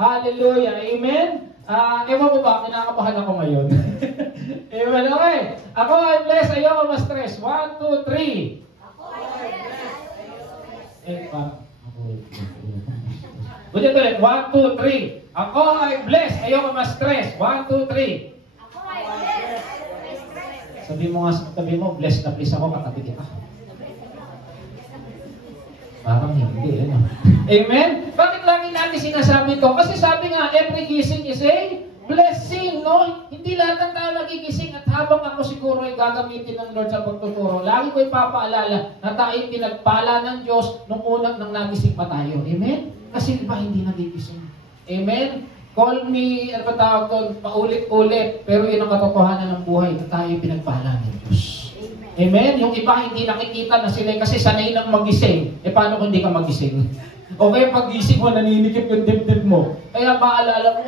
Hallelujah. Amen? Ewan ko ba, kinakabahan ako ngayon. Amen. Okay. Ako ay blessed, ayoko ma-stress. 1, 2, 3. Buti ulit. 1, 2, 3. Ako ay blessed, ayoko ma-stress. 1, 2, 3. Sabi mo, blessed na please ako, katabi kita. Parang hindi, ano? Amen? Bakit lagi natin sinasabi to? Kasi sabi nga, every gising is a blessing, no? Hindi lahat ng tao nagigising at habang ako siguro ay gagamitin ng Lord sa pagtuturo, lagi ko ipapaalala na tayo pinagpala ng Diyos nung unang nang nagising pa tayo. Amen? Kasi iba hindi nagigising. Amen? Call me, ano ba tawag doon, paulit-ulit, pero yun ang katotohanan ng buhay na tayo pinagpala ng Diyos. Amen? Yung iba hindi nakikita na sila kasi sanay lang magising. Paano kung hindi ka magising? O kaya pag-gising mo, naninikip yung dibdib mo. Kaya naalala ko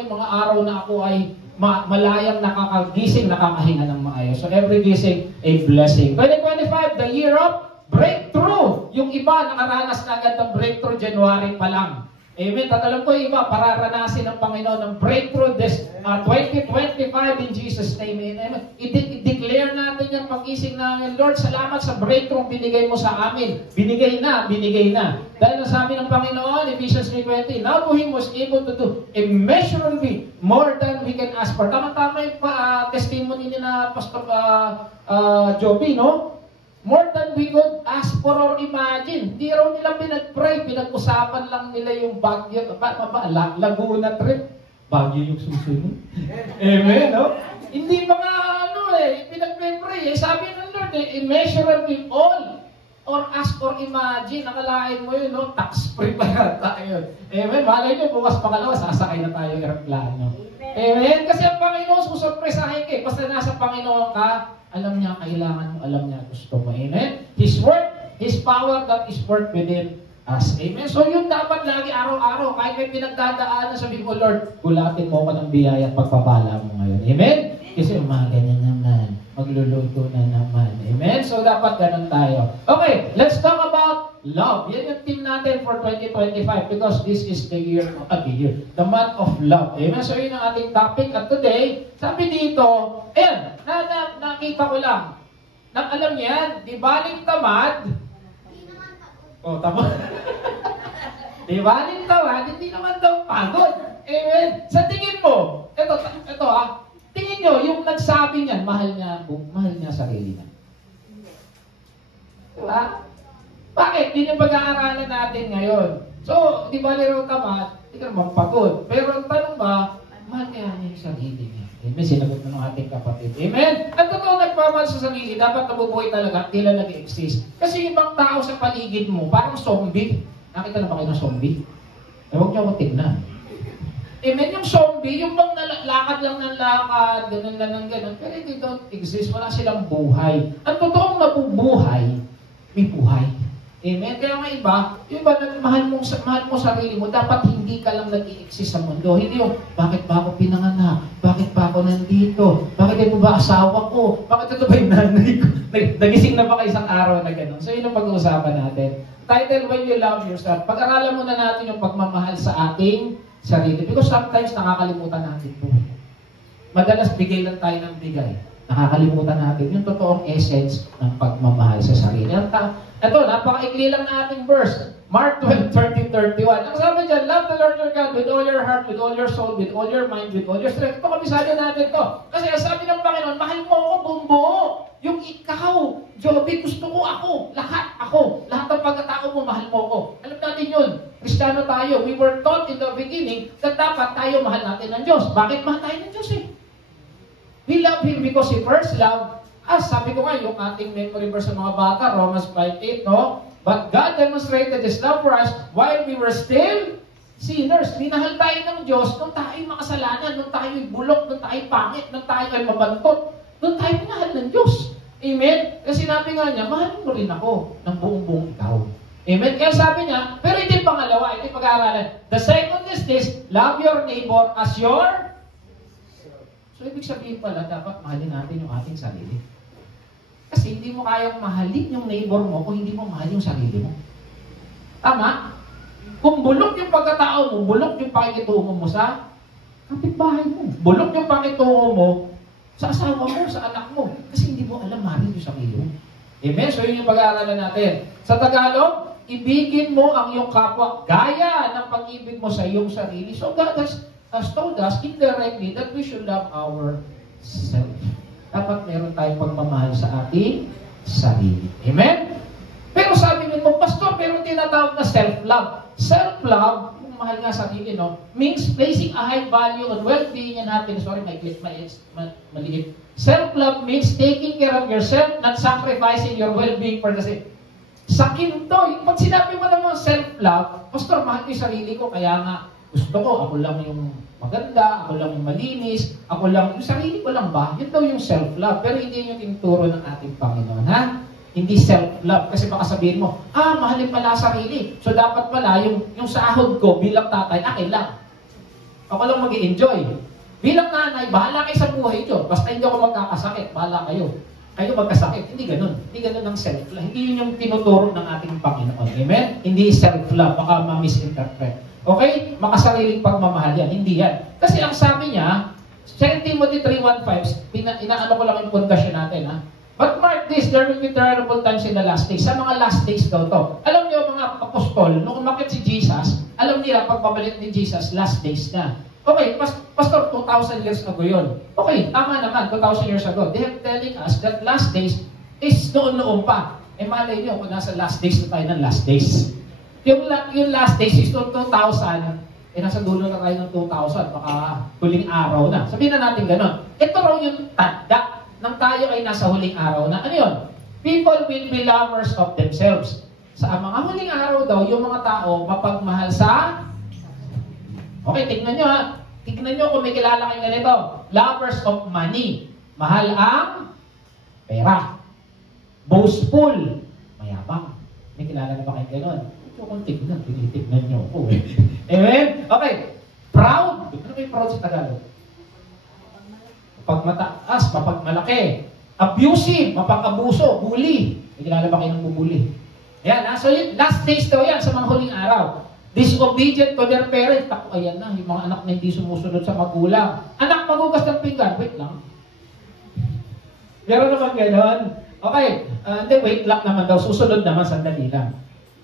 yung mga araw na ako ay malayang nakakagising, nakakahinga ng maayos. So every gising, a blessing. 2025, the year of breakthrough. Yung iba, nakaranas na agad ng breakthrough January pa lang. Amen. Tatalam ko yung iba, pararanasin ng Panginoon ng breakthrough this 2025 in Jesus' name. Amen. I-declare natin yung pag-ising na, Lord, salamat sa breakthrough binigay mo sa amin. Binigay na. Dahil nasabi ng Panginoon, Ephesians 3:20, now to Him was able to do immeasurably more than we can ask for. Tama-tama yung testimony ni na Pastor Joby, no? More than we could ask for or imagine. Hindi raw nila pinag-pray, pinag-usapan lang nila yung Baguio, Laguna trip. Baguio yung susunod. Amen, no? Hindi mga pinag-pray. Sabi ng Lord, immeasurably all or ask or imagine. Nakalain mo yun, no? Tax-free pa yata yun. Amen, malay nyo, bukas pangalawa, sasakay na tayo ng aeroplano. Amen, kasi ang Panginoon susurpresahin kayo. Basta nasa Panginoon ka, alam niya kailangan mo, alam niya gusto mo. Amen? His word, His power that is work within us. Amen? So yun dapat lagi araw-araw. Kahit may pinagdadaanan, sabi mo, Lord, gulatin mo ko ng biyaya at pagpapala mo ngayon. Amen? Kasi umaga na naman. Magluluto na naman. Amen? So dapat ganun tayo. Okay, let's talk about love. Yan yung team natin for 2025 because this is the year, the month of love. Amen? So yun ang ating topic. At today, sabi dito, ayan, nakita ko lang. Alam niyan, di baling tamad. Oh, tama. Di baling tamad, hindi naman daw pagod. Amen? Sa tingin mo, ito tingin nyo, yung nagsabi niyan, mahal niya sarili niya. Diba? Bakit? Yun yung pag-aaralan natin ngayon. So, di ba laro tamad, hindi ka naman pagod. Pero ang tanong ba, mahal niya yung sarili niya. Amen? Sinagot na ng ating kapatid. Amen? At totoo nagmamahal sa sarili, dapat nabubuhay talaga, tila nag-exist. Kasi ibang tao sa paligid mo, parang zombie. Nakita na ba kayo ng zombie? Huwag niyo akong tignan. Amen, yung zombie, yung bang lakad lang ng lakad, ganun lang ng ganun, pero they don't exist, wala silang buhay. Ang totoong nabubuhay, may buhay. Amen? Kaya nga iba, yung iba na mahal mo sarili mo, dapat hindi ka lang nag-i-exist sa mundo. Hindi yung, bakit ba ako pinanganak? Bakit ba ako nandito? Bakit ito ba asawa ko? Bakit ito ba yung nanay ko? Nagising na ba kayo isang araw na ganun? So yun ang pag-uusapan natin. Title, When You Love Yourself. Pag-aralan muna natin yung pagmamahal sa ating sarili. Because sometimes nakakalimutan natin po. Madalas bigay lang tayo ng bigay. Nakakalimutan natin yung totoong essence ng pagmamahal sa sarili. Ito, napaka-ikli lang na ating verse. Mark 12:30-31. Ang sabi dyan, love the Lord your God with all your heart, with all your soul, with all your mind, with all your strength. Ito, kabisado natin to. Kasi sabi ng Panginoon, mahal mo ako, bumbuo. Yung ikaw, Joby, gusto ko ako. Lahat ako. Lahat ng pagkatao mo, mahal mo ako. Alam natin yun. Kristiyano tayo. We were taught in the beginning that dapat tayo mahal natin ng Diyos. Bakit mahal tayo ng Diyos We love Him because He first loved us. Sabi ko nga, yung ating memory verse sa mga bata, Romans 5:8, no? But God demonstrated His love for us while we were still sinners. Minahal tayo ng Diyos nung tayo'y makasalanan, nung tayo'y bulok, nung tayo'y pangit, nung tayo'y mabantot. Nung tayo minahal ng Diyos. Amen? Kasi sinabi nga niya, mahalin mo rin ako ng buong-buong ikaw. Amen? Kaya sabi niya, pero ito yung pangalawa, ito yung pag-aaralan. The second is this, love your neighbor as your... So, ibig sabihin pala, dapat mahalin natin yung ating sarili. Kasi hindi mo kayang mahalin yung neighbor mo kung hindi mo mahal yung sarili mo. Tama? Kung bulok yung pagkatao mo, bulok yung pakikitungo mo sa kapitbahay mo. Bulok yung pakikitungo mo sa asawa mo, sa anak mo. Kasi hindi mo alam mahalin yung sarili mo. Amen? So yun yung pag-aaralan natin. Sa Tagalog, ibigin mo ang iyong kapwa gaya ng pag-ibig mo sa iyong sarili. So God has told us indirectly that we should love ourselves. Dapat meron tayong pagmamahal sa ating sarili. Amen? Pero sabi mo, Pastor, pero tinatawag na self-love. Self-love, kung mahal nga sa sarili, no, means placing a high value on well-being and happiness. Sorry, maliit. Self-love means taking care of yourself, not sacrificing your well-being for the sake. Sa kinto, pag sinabi mo naman self-love, Pastor, mahal ko yung sarili ko, kaya nga gusto ko, ako lang yung maganda, ako lang yung malinis, ako lang, yung sarili ko lang ba? Yun daw yung self-love. Pero hindi yung tinuturo ng ating Panginoon, ha? Hindi self-love. Kasi baka sabihin mo, mahalin pala sarili. So dapat pala, yung sahod ko bilang tatay, akin lang. Ako lang mag-i-enjoy. Bilang nanay, bahala kayo sa buhay nyo. Basta hindi ako magkakasakit, bahala kayo. Kayo magkasakit. Hindi ganun. Hindi ganun ang self-love. Hindi yun yung tinuturo ng ating Panginoon. Amen? Hindi self-love. Baka ma-misinterpret. Okay? Makasariling pagmamahal yan. Hindi yan. Kasi ang sabi niya, 2 Timothy 3:1-5, inaano ko lang yung pundasyon natin, ha? But mark this, there will be terrible times in the last days. Sa mga last days daw to. Alam niyo mga apostol, nung umakit si Jesus, alam nila pagbabalik ni Jesus, last days na. Okay, Pastor, 2,000 years ago yun. Okay, tama naman, 2,000 years ago. They have telling us that last days is noon-noon pa. Eh malay niyo kung nasa last days na tayo ng last days. Yung last days is 2,000, nasa dulo na tayo ng 2,000, baka huling araw na. Sabihin na natin gano'n. Ito raw yung tanda nang tayo ay nasa huling araw na. Ano yun? People will be lovers of themselves. Sa mga huling araw daw, yung mga tao mapagmahal sa... Okay, tignan nyo ha. Tignan nyo kung may kilala kayo ganito. Lovers of money. Mahal ang pera. Boastful. Mayabang. May kilala na ba kayo gano'n? Ito kung tignan. Tinitignan nyo ako. Amen? Okay. Proud. Ano may proud sa Tagalog? Mapagmataas, mapagmalaki. Abusive, mapag-abuso, bully. May kilala ba kayo ng bubuli? Ayan, so yun, last days daw yan sa mga huling araw. Disobedient to their parents. Ayan na, yung mga anak na hindi sumusunod sa magulang. Anak, magugas ng pinggan. Wait lang. Meron naman gano'n. Okay, hindi, wait lang naman daw. Susunod naman, sandali lang.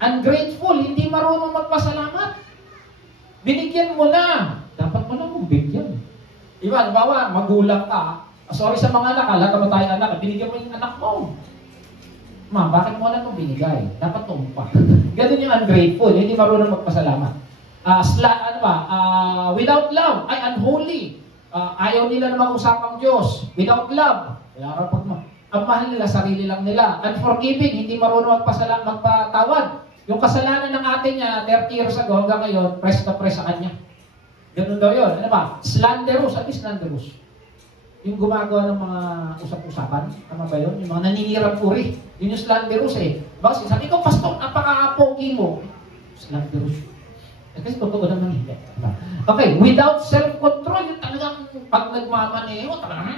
Ungrateful, hindi marunong magpasalamat. Binigyan mo na. Dapat mo na mong bigyan. Diba, halimbawa, magulang ka. Sorry sa mga anak, lahat mo tayo anak, binigyan mo yung anak mo. Ma, bakit mo lang itong binigay? Dapat tumpa. Ganun yung ungrateful, hindi marunong magpasalamat. Without love, ay unholy. Ayaw nila na mag-usapang Diyos. Without love, ang mahal nila, sarili lang nila. Unforgiving, hindi marunong magpatawad. Yung kasalanan ng atin niya, 30 years ago hanggang ngayon, press na press sa kanya. Ganun daw yun. Ano ba? Slanderous. At slanderous. Yung gumagawa ng mga usap-usapan. Tama ba yun? Yung mga naninirang puri. Yun yung slanderous eh. Bakit? Sabi ko, Pastor, napaka-pogi mo. Slanderous. Kasi totoo naman hindi. Okay. Without self-control, yung talagang pag nagmamaneho, talagang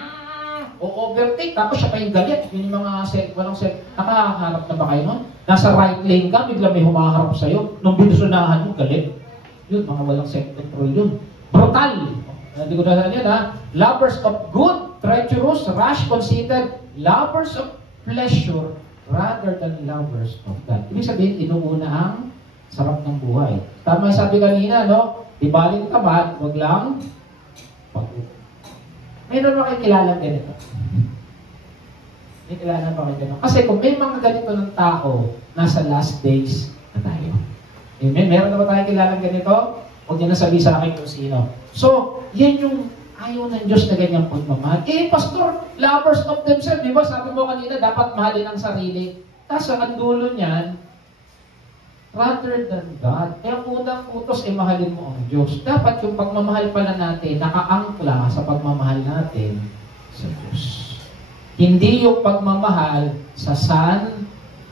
o-overtake. Tapos siya pa yung galit. Yun yung mga walang self. Nakaharap na ba kayo nun? Nasa right lane ka, bigla may humaharap sa'yo. Nung binusunahan mo, galit. Yun, mga walang self-control yun. Brutal. Hindi ko na yan, ha? Lovers of good, treacherous, rash, conceited, lovers of pleasure, rather than lovers of God. Ibig sabihin, inuuna ang sarap ng buhay. Tama yung sabi kanina, no? Ibaling tamad, wag lang pag-upo. Mayroon ba kayo kilala ganito? May kilala ba kayo ganito? Kasi kung may mga ganito ng tao, nasa last days na tayo. Amen? Meron na ba tayo kilala ganito? Huwag niyo na sabihin sa akin kung sino. So, yan yung ayaw ng Diyos na ganyang pagmamahal. Pastor, lovers of themselves. Di ba? Sabi mo kanina, dapat mahalin ang sarili. Kaso, ang dulo niyan, rather than God. Kaya unang utos ay mahalin mo ang Diyos. Dapat yung pagmamahal pala natin, nakaangkla sa pagmamahal natin sa Diyos. Hindi yung pagmamahal sa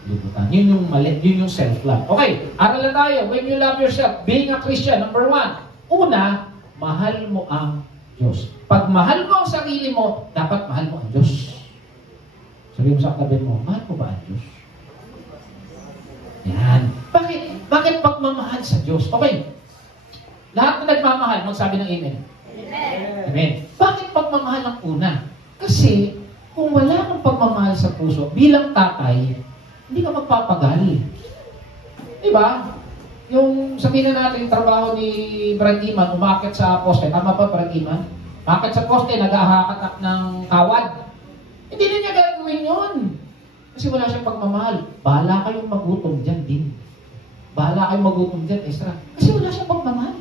libutan. Yun yung mali, yun yung self-love. Okay, aral na tayo. When you love yourself, being a Christian, number 1. Una, mahal mo ang Diyos. Pag mahal mo ang sarili mo, dapat mahal mo ang Diyos. Sabi mo sa katabi mo, mahal mo ba ang Diyos? Yan. Bakit pagmamahal sa Diyos? Okay. Lahat na nagmamahal, magsabi ng amen. Amen. Amen. Bakit pagmamahal ang una? Kasi, kung wala kang pagmamahal sa puso, bilang tatay, hindi ka magpapagal. Diba? Yung sabihin na natin, yung trabaho ni Brad Iman, umakit sa poste. Tama ba, Brad Iman? Umakit sa poste, nag-ahakatak ng kawad. Hindi na niya gagawin yun. Kasi wala siyang pagmamahal. Bahala kayong magutom dyan din. Bahala kayong magutom dyan, Ezra. Kasi wala siyang pagmamahal.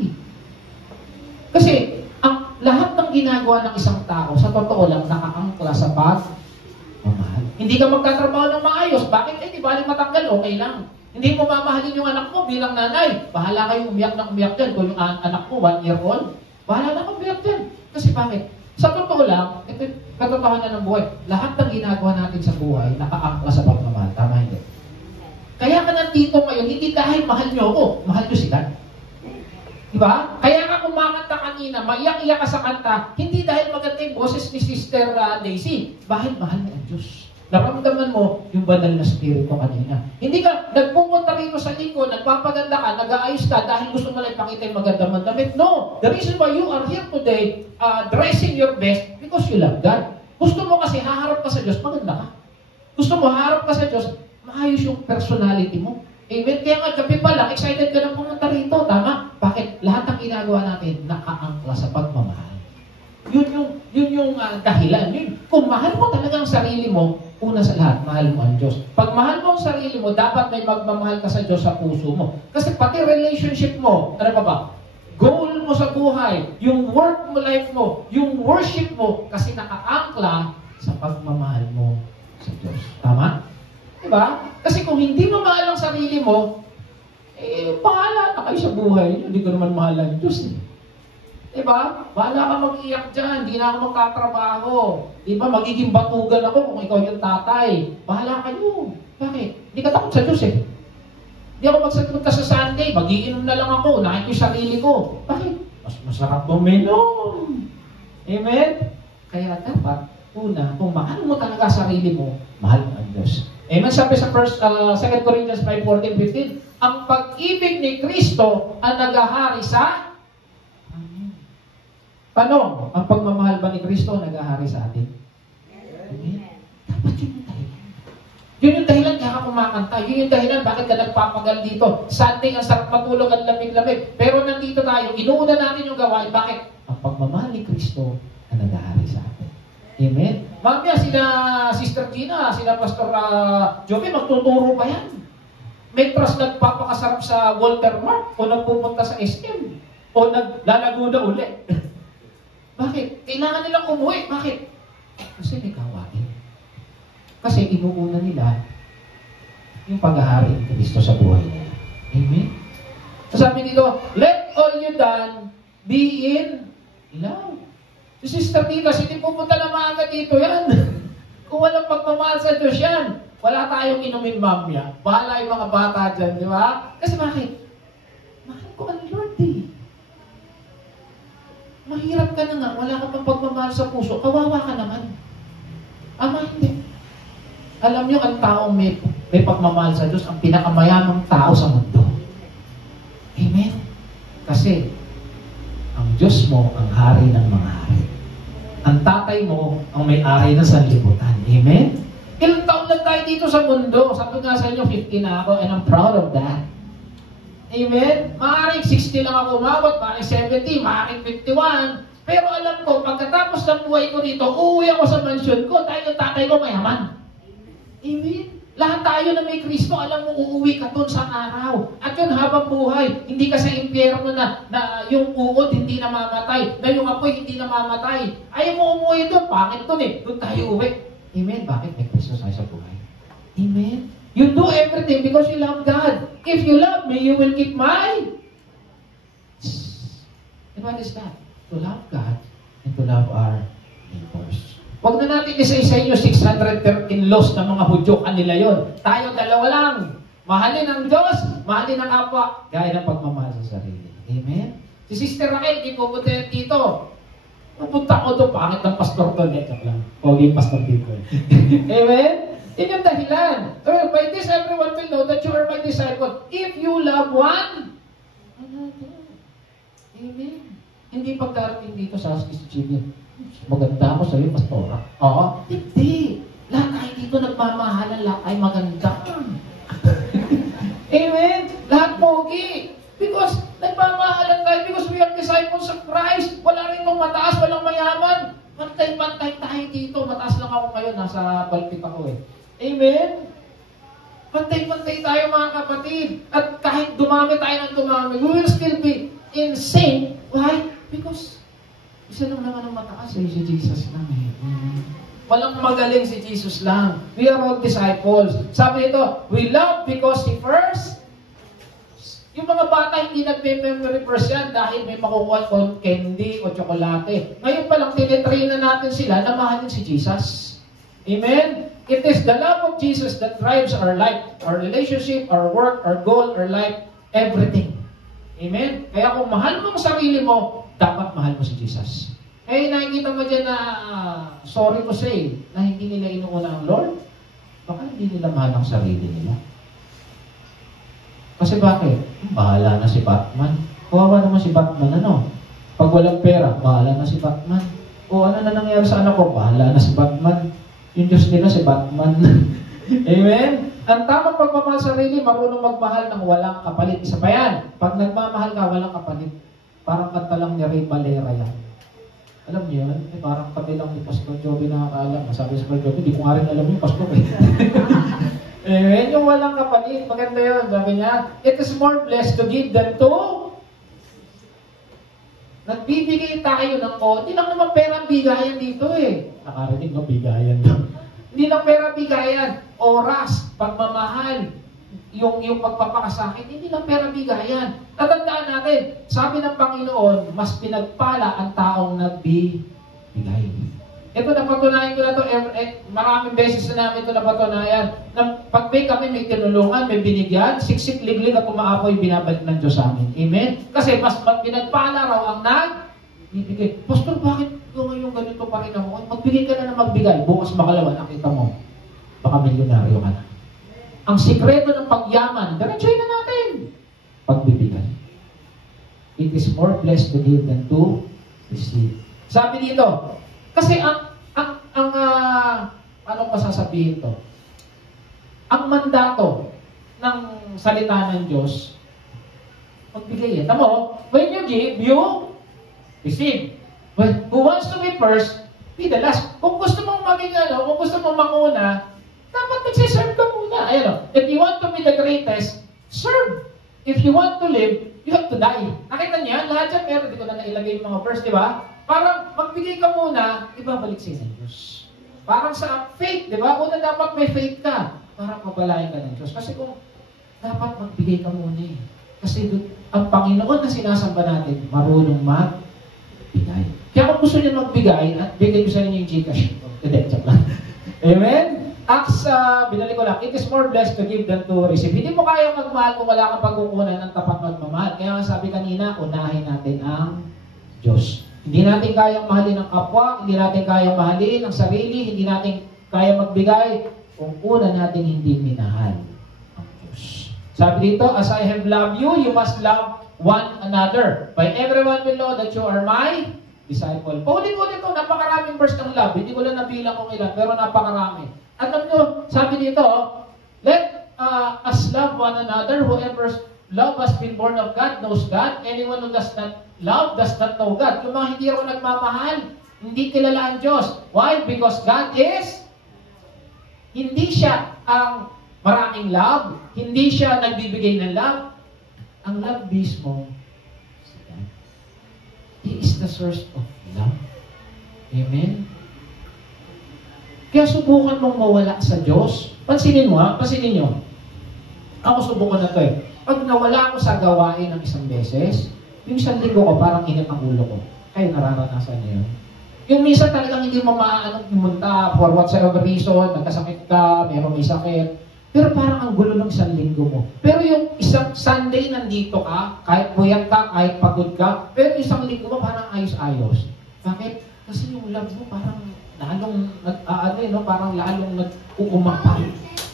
Kasi, ang lahat ng ginagawa ng isang tao, sa totoo lang, nakaangkla sa pagmamahal. Hindi ka magtatrabaho ng maayos. Bakit? Di balik matanggal, okay lang. Hindi mo mamahalin yung anak mo bilang nanay. Bahala kayong umiyak na umiyak dyan. Kung yung anak mo, 1 year old, bahala na umiyak dyan. Kasi bakit? Sa totoo lang, ito katotohanan ng buhay. Lahat ng ginagawa natin sa buhay, nakaangkla sa pagmamahal. Tama hindi? Kaya ka nandito ngayon, hindi dahil mahal nyo ako, mahal nyo sila. Diba? Kaya ka kumakanta kanina, maiyak-iyak ka sa kanta, hindi dahil maganda yung boses ni Sister Daisy. Bahit mahal mo ang Diyos. Naramdaman mo yung banal na spirito kanina. Hindi ka nagpupunta rito sa linggo, nagpapaganda ka, nag-aayos ka dahil gusto mo lang ipakita yung maganda mong damit. No! The reason why you are here today, dressing your best, because you love God. Gusto mo kasi haharap ka sa Diyos, maganda ka. Gusto mo haharap ka sa Diyos, maayos yung personality mo. Amen? Kaya nga, gabi pa lang, excited ka lang pumunta rito. Tama? Bakit? Lahat ng ginagawa natin, nakaangkla sa pagmamahal. Yun yung dahilan. Kung mahal mo talaga ang sarili mo, una sa lahat, mahal mo ang Diyos. Pag mahal mo ang sarili mo, dapat may magmamahal ka sa Diyos sa puso mo. Kasi pati relationship mo, ano ba ba? Goal mo sa buhay, yung work mo, life mo, yung worship mo, kasi nakaangkla sa pagmamahal mo sa Diyos. Tama? Diba? Kasi kung hindi mo mahal ang sarili mo, bahala na kayo sa buhay. Hindi ko naman mahal ang Diyos. Diba? Bahala ka mag-iyak dyan. Hindi na ako magkatrabaho. Diba? Magiging batugan ako kung ikaw yung tatay. Bahala kayo. Bakit? Hindi ka takot sa Diyos eh. Hindi ako magsapunta sa Sunday. Mag-iinom na lang ako. Unahin ko yung sarili ko. Bakit? Mas masarap uminom. Amen? Kaya dapat, una, kung mahal mo talaga sarili mo, mahal mo ang Diyos. Amen? Sabi sa 2 Corinthians 5:14-15, ang pag-ibig ni Kristo ang naghahari sa amin. Tanong, ang pagmamahal ba ni Kristo ang naghahari sa atin? Amen? Dapat yun yung dahilan. Yun yung dahilan kaya ka kumakanta. Yun yung dahilan bakit ka nagpapagal dito. Sunday, ang sarap matulog, ang lamig-lamig. Pero nandito tayo, inuuna natin yung gawain. Bakit? Ang pagmamahal ni Kristo ang naghahari sa atin. Amen? Mamaya sila Sister Gina, sila Pastor Joey, magtuturo pa yan. May trust nagpapakasarap sa Walter Mart o nagpupunta sa SM o naglalago na uli. Bakit? Kailangan nilang umuwi. Bakit? Kasi may kawain. Kasi inuuna nila yung paghahari ng Kristo sa buhay nila. Amen? So sabi dito, let all you done be in love. Si Sister Tina, hindi pupunta na maaga dito yan. Kung walang pagmamahal sa Diyos yan, wala tayong inumin mamya. Bahala yung mga bata dyan, di ba? Kasi bakit? Mahal ko ang Lord eh. Mahirap ka na nga, wala ka pang pagmamahal sa puso, kawawa ka naman. Ama, hindi. Alam niyo, ang taong may pagmamahal sa Diyos, ang pinakamayamang tao sa mundo. Amen? Kasi, ang Diyos mo ang hari ng mga hari. Ang tatay mo ang may-ari ng sanlibutan. Amen? Ilang taon lang tayo dito sa mundo. Sabi nga sa inyo, 50 na ako and I'm proud of that. Amen? Maaaring 60 lang ako umabot, maaaring 70, maaaring 51. Pero alam ko, pagkatapos ng buhay ko dito, uuwi ako sa mansion ko dahil yung tatay ko mayaman. Amen? Lahat tayo na may Kristo, alam mo, uuwi ka dun sa araw. At yun habang buhay, hindi ka sa impyerno na yung uod hindi namamatay, na yung apoy hindi namamatay. Ayaw mo umuwi dun, pangit dun eh. Dun tayo uwi. Amen? Bakit? May Kristo tayo sa buhay. Amen? You do everything because you love God. If you love me, you will keep my... And what is that? To love God and to love our neighbors. Huwag na natin isa-isa yung 613 laws ng mga Hudyo, kanila yon. Tayo dalawa lang. Mahalin ang Diyos, mahalin ang kapwa, gaya ng pagmamahal sa sarili. Amen? Si Sister Raquel, di pupunta yan dito. Pupunta ko doon, pangit ng pastor to. Nekak lang. Pogi pastor dito. Amen? Yun yung dahilan. Well, by this, everyone will know that you are my disciple. If you love one another. Amen. Hindi pagdarating dito sa SGB. Maganda ako sa'yo, pastora. Oo. Hindi. Lahat tayo dito nagmamahalan, lahat ay maganda. Amen. Lahat pogi. Because nagmamahalan tayo, because we are disciples of Christ. Wala rin mong mataas, walang mayaman. Pantay-pantay tayo dito. Mataas lang ako ngayon, nasa pulpit ako eh. Amen. Pantay-pantay tayo mga kapatid. At kahit dumami tayo ng dumami, we will still be in sync. Why? Because isa lang naman ang mataas eh, si Jesus lang eh. Walang magaling si Jesus lang. We are all disciples. Sabi nito, we love because He first. Yung mga bata hindi nagme-memory verse yan dahil may makukuha kung candy o tsokolate. Ngayon pa lang tinitrain na natin sila na mahalin si Jesus. Amen? It is the love of Jesus that drives our life, our relationship, our work, our goal, our life, everything. Amen? Kaya kung mahal mo ang sarili mo, dapat mahal mo si Jesus. Eh, nakikita mo dyan na, sorry ko say, na hindi nila inuuna ang Lord. Baka hindi nila mahal ang sarili nila. Kasi bakit? Bahala na si Batman. Kawawa naman si Batman, ano? Pag walang pera, bahala na si Batman. O ano na nangyari sa anak ko? Bahala na si Batman. Yung Diyos nila si Batman. Amen? Ang tamang pagmamahal sa sarili, marunong magmahal ng walang kapalit. Isa pa yan. Pag nagmamahal ka, walang kapalit. Parang kanta lang ni Ray Valera yan. Alam niyo yan? Eh, parang kami lang ni Pastor Joby nakakaalam. Sabi sa Pastor Joby, di ko nga rin alam yung Pastor eh. Amen? Yung walang kapalit. Maganda yun. Sabi niya, it is more blessed to give than to. Nagbibigay tayo ng hindi lang naman pera bigayan dito eh. Nakarinig no, bigayan lang. Hindi lang pera bigayan. Oras, pagmamahal, yung pagpapakasakit, hindi lang pera bigayan. Tatandaan natin, sabi ng Panginoon, mas pinagpala ang taong nagbibigay. Ito napatunayan ko na ito, maraming beses na namin ito napatunayan. Pag may tinulungan, may binigyan, siksik, liglig at umaapoy, binabalik ng Diyos sa amin. Amen? Kasi mas pinagpala raw ang nagbibigay. Pastor, bakit ngayon ganito pa rin ako? Magbigay ka na magbigay. Bukas makalawa, nakita mo. Baka milyonaryo ka na. Ang sikreto ng pagyaman, diretsoy na natin. Pagbibigay. It is more blessed to give than to receive. Sabi dito, kasi ano ko sasabihin to? Ang mandato ng salita ng Diyos, magbigay. Tamo, when you give, you receive. When who wants to be first, be the last. Kung gusto mong maging kung gusto mong manguna, dapat magsiserve ka muna. If you want to be the greatest, serve. If you want to live, you have to die. Nakita niya, lahat yan, pero di ko na nailagay yung mga verse, di ba? Parang magbigay ka muna, ibabalik sa'yo ng Diyos. Parang sa faith, di ba? Una dapat may faith ka. Parang mabalayan ka ng Diyos. Kasi kung dapat magbigay ka muna eh. Kasi ang Panginoon na sinasamba natin, marunong magbigay. Kaya kung gusto niyo magbigay, at bigay ko sa inyo yung Gcash. Hindi, check lang. Amen? Acts, binalik ko lang, it is more blessed to give than to receive. Hindi mo kaya magmahal kung wala kang pagkukunan ng tapat magmamahal. Kaya nga sabi kanina, unahin natin ang Diyos. Hindi natin kayang mahalin ang kapwa, hindi natin kayang mahalin ang sarili, hindi natin kayang magbigay kung una natin hindi minahal ang Diyos. Sabi dito, as I have loved you, you must love one another. By everyone will know that you are my disciple. Paulit-ulit ito, napakaraming verse ng love. Hindi ko lang nabilang kung ilan, pero napakarami. At alam nyo, sabi dito, let us love one another. Whoever love has been born of God, knows God. Anyone who does not love does not know God. Yung mga hindi rin nagmamahal, hindi kilala ang Diyos. Why? Because God is, hindi siya ang maraming love, hindi siya nagbibigay ng love. Ang love mismo, He is the source of love. Amen? Kaya subukan mong mawala sa Diyos. Pansinin mo ha, pansinin nyo. Ako subukan na ito eh. Pag nawala ako sa gawain ng isang beses, yung isang linggo ko parang init ang ulo ko. Kayo nararanasan niyo yun. Yung minsan talagang hindi mo pumunta for whatsoever reason, nagkasakit ka, meron may sakit. Pero parang ang gulo ng isang linggo mo. Pero yung isang Sunday nandito ka, kahit puyat ka, kahit pagod ka, pero isang linggo mo parang ayos-ayos. Bakit? Kasi yung love mo parang parang lalong nag-uumapal.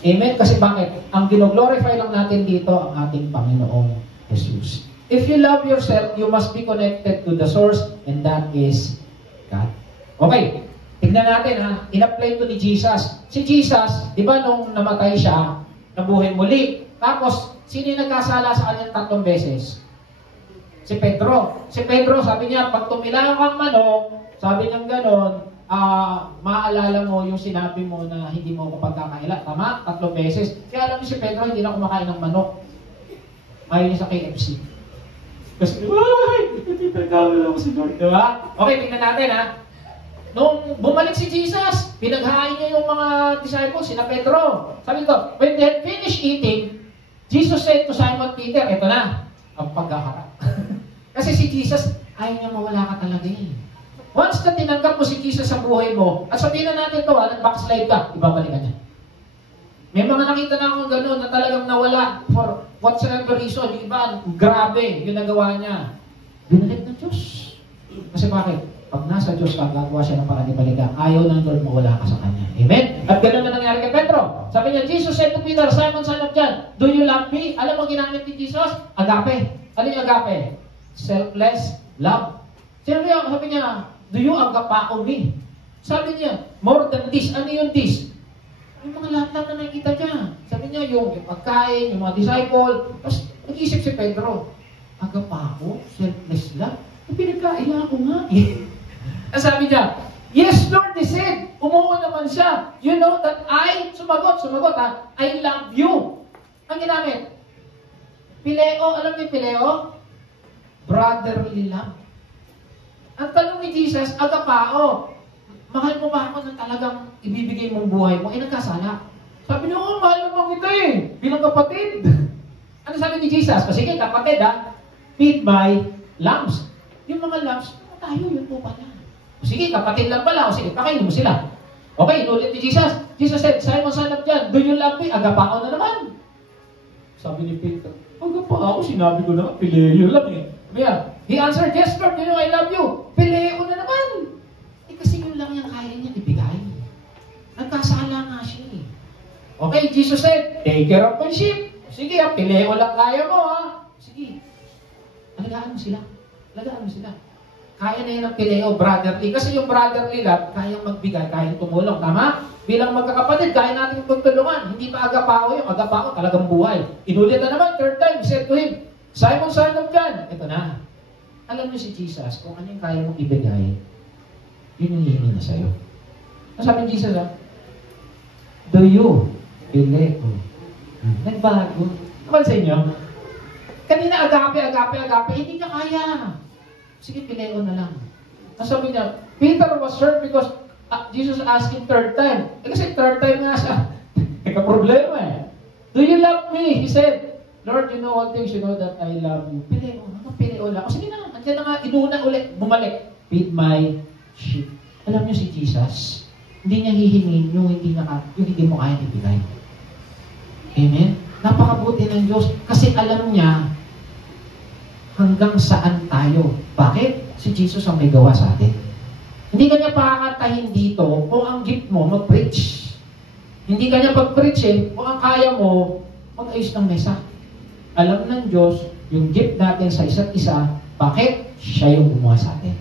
Amen? Kasi bakit? Ang gino-glorify lang natin dito ang ating Panginoong Jesus. If you love yourself, you must be connected to the source, and that is God. Okay, tignan natin ha. In-apply to ni Jesus. Si Jesus, di ba nung namatay siya, nabuhay muli. Tapos, sino yung nagkasala sa kanyang 3 beses? Si Pedro. Si Pedro, sabi niya, pag tumilaw kang manok, sabi niya gano'n, maaalala mo yung sinabi mo na hindi mo ako pagkakaila. Tama? 3 beses. Kaya alam mo si Pedro, hindi na kumakain ng manok. Ayaw niya sa KFC. Kasi, ay, hindi pagkakaila ko si Lord. Diba? Okay, tingnan natin ha. Nung bumalik si Jesus, pinaghain niya yung mga disciples, sina Pedro. Sabi ko, when they had finished eating, Jesus said to Simon Peter, eto na, ang pagkaharap. Kasi si Jesus, ayaw niya mawala ka talaga eh. Once na tinanggap mo si Jesus sa buhay mo, at sabihin na natin ito, nag-backslide ka, ibabalikan niya. May mga nakita na akong gano'n na talagang nawala for whatsoever reason. Yung iba, grabe yung nagawa niya. Binalik ng Diyos. Kasi bakit? Pag nasa Diyos ka, gagawa siya ng parang ibalikan. Ayaw ng Lord mawala ka sa Kanya. Amen? At gano'n na nangyari kay Pedro. Sabi niya, Jesus said to Peter, Simon, son of John, do you love me? Alam mo ginamit ni Jesus? Agape. Ano yung agape? Selfless love. Sabi niya, do you agapao me? Sabi niya, more than this. Ano yung this? Yung mga lahat na nakikita niya. Sabi niya, yung pagkain, yung mga disciple. Tapos, nag-isip si Pedro, agapao? Selfless love? Pinagkaila ko nga eh. Ang sabi niya, yes Lord, he said, umuo naman siya. You know that sumagot ha, I love you. Ang ginamit, Pileo, alam niyo Pileo? Brotherly love. Ang tanong ni Jesus, agapao, mahal mo ba ako na talagang ibibigay mong buhay mo? Eh, nagkasala. Sabi niya, oh, mahal naman kita eh, bilang kapatid. Ano sabi ni Jesus? Sige, kapatid ha, feed my lambs. Yung mga lambs, tayo, yun po pala. Sige, kapatid lang pala. O sige, pakainin mo sila. Okay, inulit ni Jesus. Jesus said, Simon, son of John, do you love me? Agapao na naman. Sabi ni Peter, agapao, sinabi ko na, pileo lang eh. Kaya, he answered, yes Lord, you know I love you. Pileo na naman. Eh kasi yun lang yung kaya niya ibigay. Nagkasala nga siya eh. Okay, Jesus said, take care of my sheep. Sige, pileo lang kaya mo ha. Sige, alagaan mo sila. Alagaan mo sila. Kaya na yun ang pileo, brotherly. Kasi yung brotherly love, kayang magbigay, kayang tumulong. Tama? Bilang magkakapatid, kaya natin magtulungan. Hindi pa agapao yung agapao, talagang buhay. Inulit na naman, third time, he said to him, Simon, son of John. Ito na. Alam niyo si Jesus, kung ano yung kaya mong ibigay, yun yung hihingi na sa'yo. Ang sabi ni Jesus, do you pileo? Nagbago. Kapal sa inyo? Kanina agape, hindi niya kaya. Sige, pileo na lang. Ang sabi niya, Peter was hurt because Jesus asked him third time. Eh kasi third time nga siya. Nagka-problema eh. Do you love me? He said, Lord, you know all things, you know that I love you. Pileo. Pileo lang. O sige na, andyan na nga, inuna ulit, bumalik. Feed my sheep. Alam niyo si Jesus, hindi niya hihingin yung hindi mo kaya ibigay. Amen? Napakabuti ng Diyos kasi alam niya hanggang saan tayo. Bakit? Si Jesus ang may gawa sa atin. Hindi kanya pakakatahin dito kung ang gift mo mag-preach. Hindi kanya pag-preach kung ang kaya mo mag-ayos ng mesa. Alam ng Diyos yung gift natin sa isa't isa, bakit? Siya yung gumawa sa atin.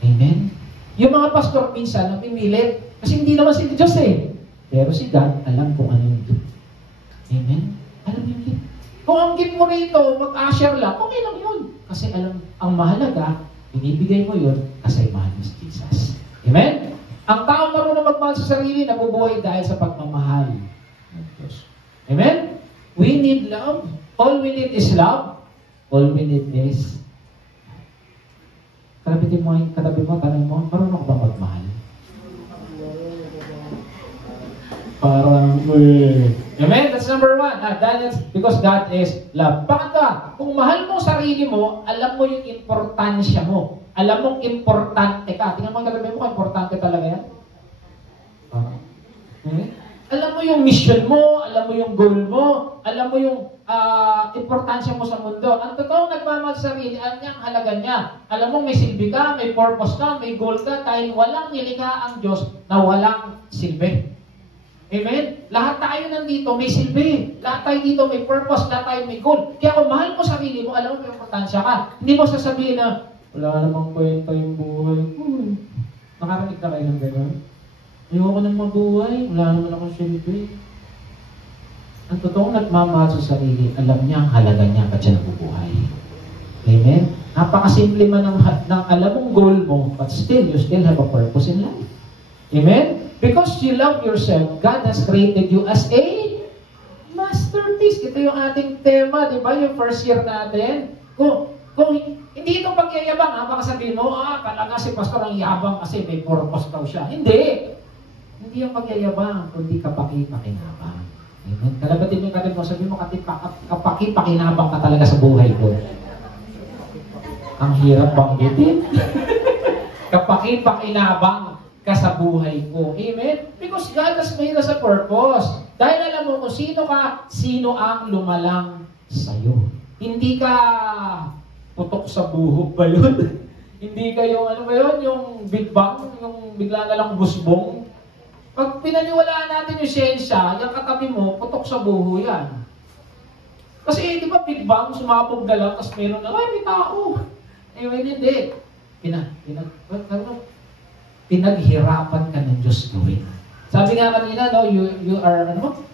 Amen? Yung mga pastor minsan napimilit kasi hindi naman si Diyos eh. Pero si God alam kung ano yung gift. Amen? Alam yung gift. Kung ang gift mo rito, mag-usher lang, okay lang yun. Kasi alam, ang mahalaga, binibigay mo yun kasi mahal mo si Jesus. Amen? Ang tao marunong magmahal sa sarili, nabubuhay dahil sa pagmamahal ng Diyos. Amen? We need love. All we need is love. All we need is katabi mo, tanong mo, marunong ba magmahal? Parang, amen? That's number one. That's because God is love. Pangalawa, kung mahal mo sarili mo, alam mo yung importansya mo. Alam mong importante ka. Tingnan mo ang katabi mo, importante talaga yan. Alam mo yung mission mo, alam mo yung goal mo, alam mo yung importansya mo sa mundo. Ang totoong nagmamahal sa sarili, alam niya ang halaga niya. Alam mo may silbi ka, may purpose ka, may goal ka, dahil walang nilikha ang Diyos na walang silbi. Amen? Lahat tayo nandito may silbi. Lahat tayo dito may purpose. Lahat tayo may goal. Kaya kung mahal mo sarili mo, alam mo may importansya ka. Hindi mo sasabihin na, wala namang kwenta yung buhay. Nakarinig na kayo ng gano'n? Ayoko nang mabuhay. Wala naman akong silbi. Ang totoong nagmamahal sa sarili, alam niya ang halaga niya at siya nabubuhay. Amen? Napakasimple man ng alam mong goal mo, but still, you still have a purpose in life. Amen? Because you love yourself, God has created you as a masterpiece. Ito yung ating tema, di ba? Yung first year natin. Kung hindi ito pagyayabang, baka sabihin mo, talaga si pastor ang yabang kasi may purpose daw siya. Hindi. Hindi yung pagyayabang, kundi kapaki-pakinabang. Amen? Kalabatin yung katip mo, sabihin mo, kapaki-pakinabang ka talaga sa buhay ko. Ang hirap banggitin. Kapaki-pakinabang ka sa buhay ko. Amen? Because God has made us a purpose. Dahil alam mo kung sino ka, sino ang lumalang sa'yo. Hindi ka putok sa buhok ba yun? Hindi ka yung, ano ba yun, yung Big Bang, yung bigla na lang busbong. Pag pinaniwalaan natin yung siyensya, yung katabi mo, putok sa buho yan. Kasi, di ba, Big Bang, sumapog na lang, tapos meron na, may tao. Amen, hindi. Pinaghirapan ka ng Diyos gawin. Sabi nga kanina, no,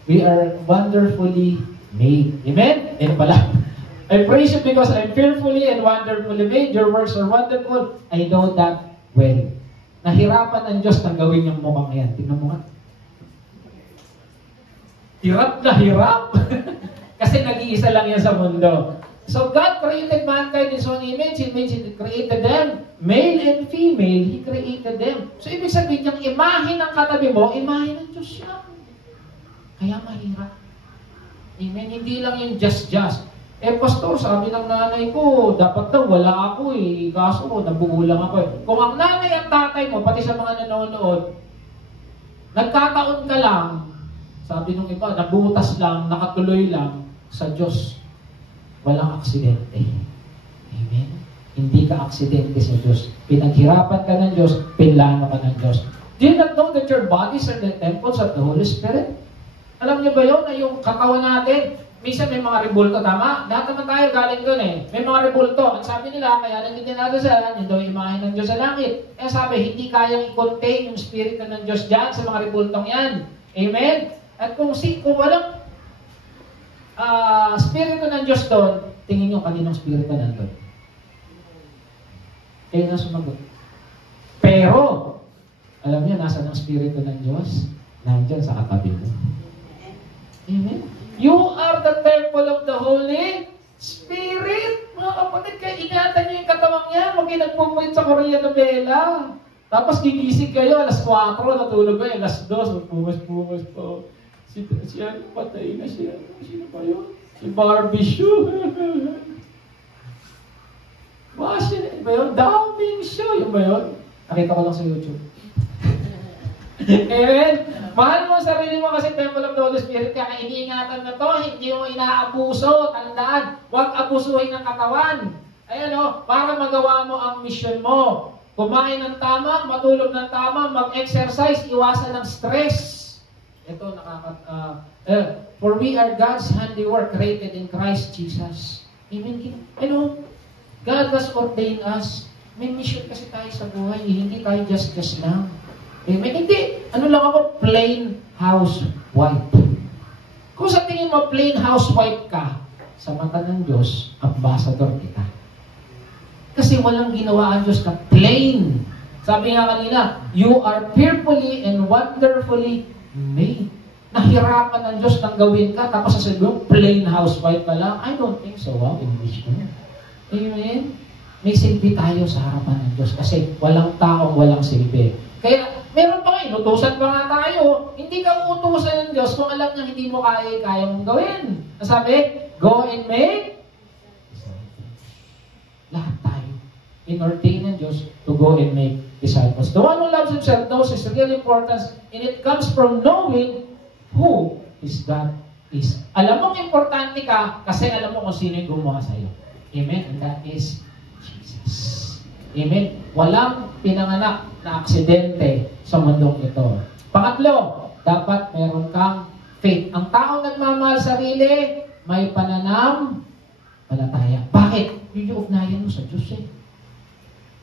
we are wonderfully made. Amen? Yan pala. I praise you because I'm fearfully and wonderfully made. Your works are wonderful. I know that well. Nahirapan ng Diyos na gawin yung mukhang yan. Tingnan mo nga. Hirap na hirap. Kasi nag-iisa lang yan sa mundo. So God created mankind in His own image. He created them. Male and female, He created them. So ibig sabihin, yung imahe ng katabi mo, imahe ng Diyos siya. Kaya mahirap. Amen? Hindi lang yung just. Pastor, sabi ng nanay ko, dapat daw wala ako kaso ko, nabuo lang ako Kung ang nanay at tatay mo, pati sa mga nanonood, nagkataon ka lang, sabi nung iba, nabutas lang, nakatuloy lang, sa Diyos, walang aksidente. Amen? Hindi ka aksidente sa Diyos. Pinaghirapan ka ng Diyos, pinlano ka ng Diyos. Do you not know that your bodies are the temples of the Holy Spirit? Alam niyo ba yun na yung katawan natin, minsan may mga rebulto, tama? Lahat naman tayo galing doon May mga rebulto. Ang sabi nila, kaya nandito natin sa yun daw imahe ng Diyos sa langit. Kaya sabi, hindi kayang i-contain yung Spirit ng Diyos dyan sa mga rebultong yan. Amen? At kung walang Spirito ng Diyos doon, tingin nyo kaninong Spirito nandun. Kayo na sumagot. Pero, alam niyo, nasa ng Spirito ng Diyos? Nandyan sa katabi mo. Amen? You are the temple of the Holy Spirit. Mga kapatid, kaya ingatan niyo yung katawang niya. Huwag kayo nagpupulit sa Korea novela. Tapos gigising kayo, alas 4, natulog kayo, alas 2, pumas po. Si ano, patay na siya. Sino pa yun? Si Barbie Shoe. Yun ba yun? Daming show. Yun ba yun? Nakita ko lang sa YouTube. Amen? Mahal mo ang sarili mo kasi temple of the Holy Spirit. Kaya iniingatan na to, hindi mo inaabuso. Tandaan, huwag abusuhin ng katawan. Ayan para magawa mo ang mission mo. Kumain ng tama, matulog ng tama, mag-exercise, iwasan ng stress. Ito, for we are God's handiwork created in Christ Jesus. Amen? God has ordained us. May mission kasi tayo sa buhay. Hindi tayo just lang. Amen? Hindi. Lang ako? Plain housewife. Kung sa tingin mo, plain housewife ka, sa mata ng Diyos, ambassador kita. Kasi walang ginawa ang Diyos na plain. Sabi nga kanina, you are fearfully and wonderfully made. Nahirapan ng Diyos nang gawin ka, tapos sasabihin mo, plain housewife ka lang. I don't think so. Wow, English ko. Amen? May silbi tayo sa harapan ng Diyos kasi walang taong walang silbi. Kaya, meron pa inutusan pa nga tayo. Hindi ka uutusan ng Diyos kung alam niya hindi mo kaya mong gawin. Sabi, go and make lahat tayo. In-ordain ng Diyos to go and make disciples. The one who loves himself knows his real importance, and it comes from knowing who is God is. Alam mong importante ka kasi alam mo kung sino yung gumawa sa'yo. Amen? And that is Jesus. Amen? Walang pinanganak na aksidente sa mundong ito. Pangatlo, dapat meron kang faith. Ang taong nagmamahal sarili, may pananampalataya. Bakit? Yun yung ugnayan mo sa Diyos eh.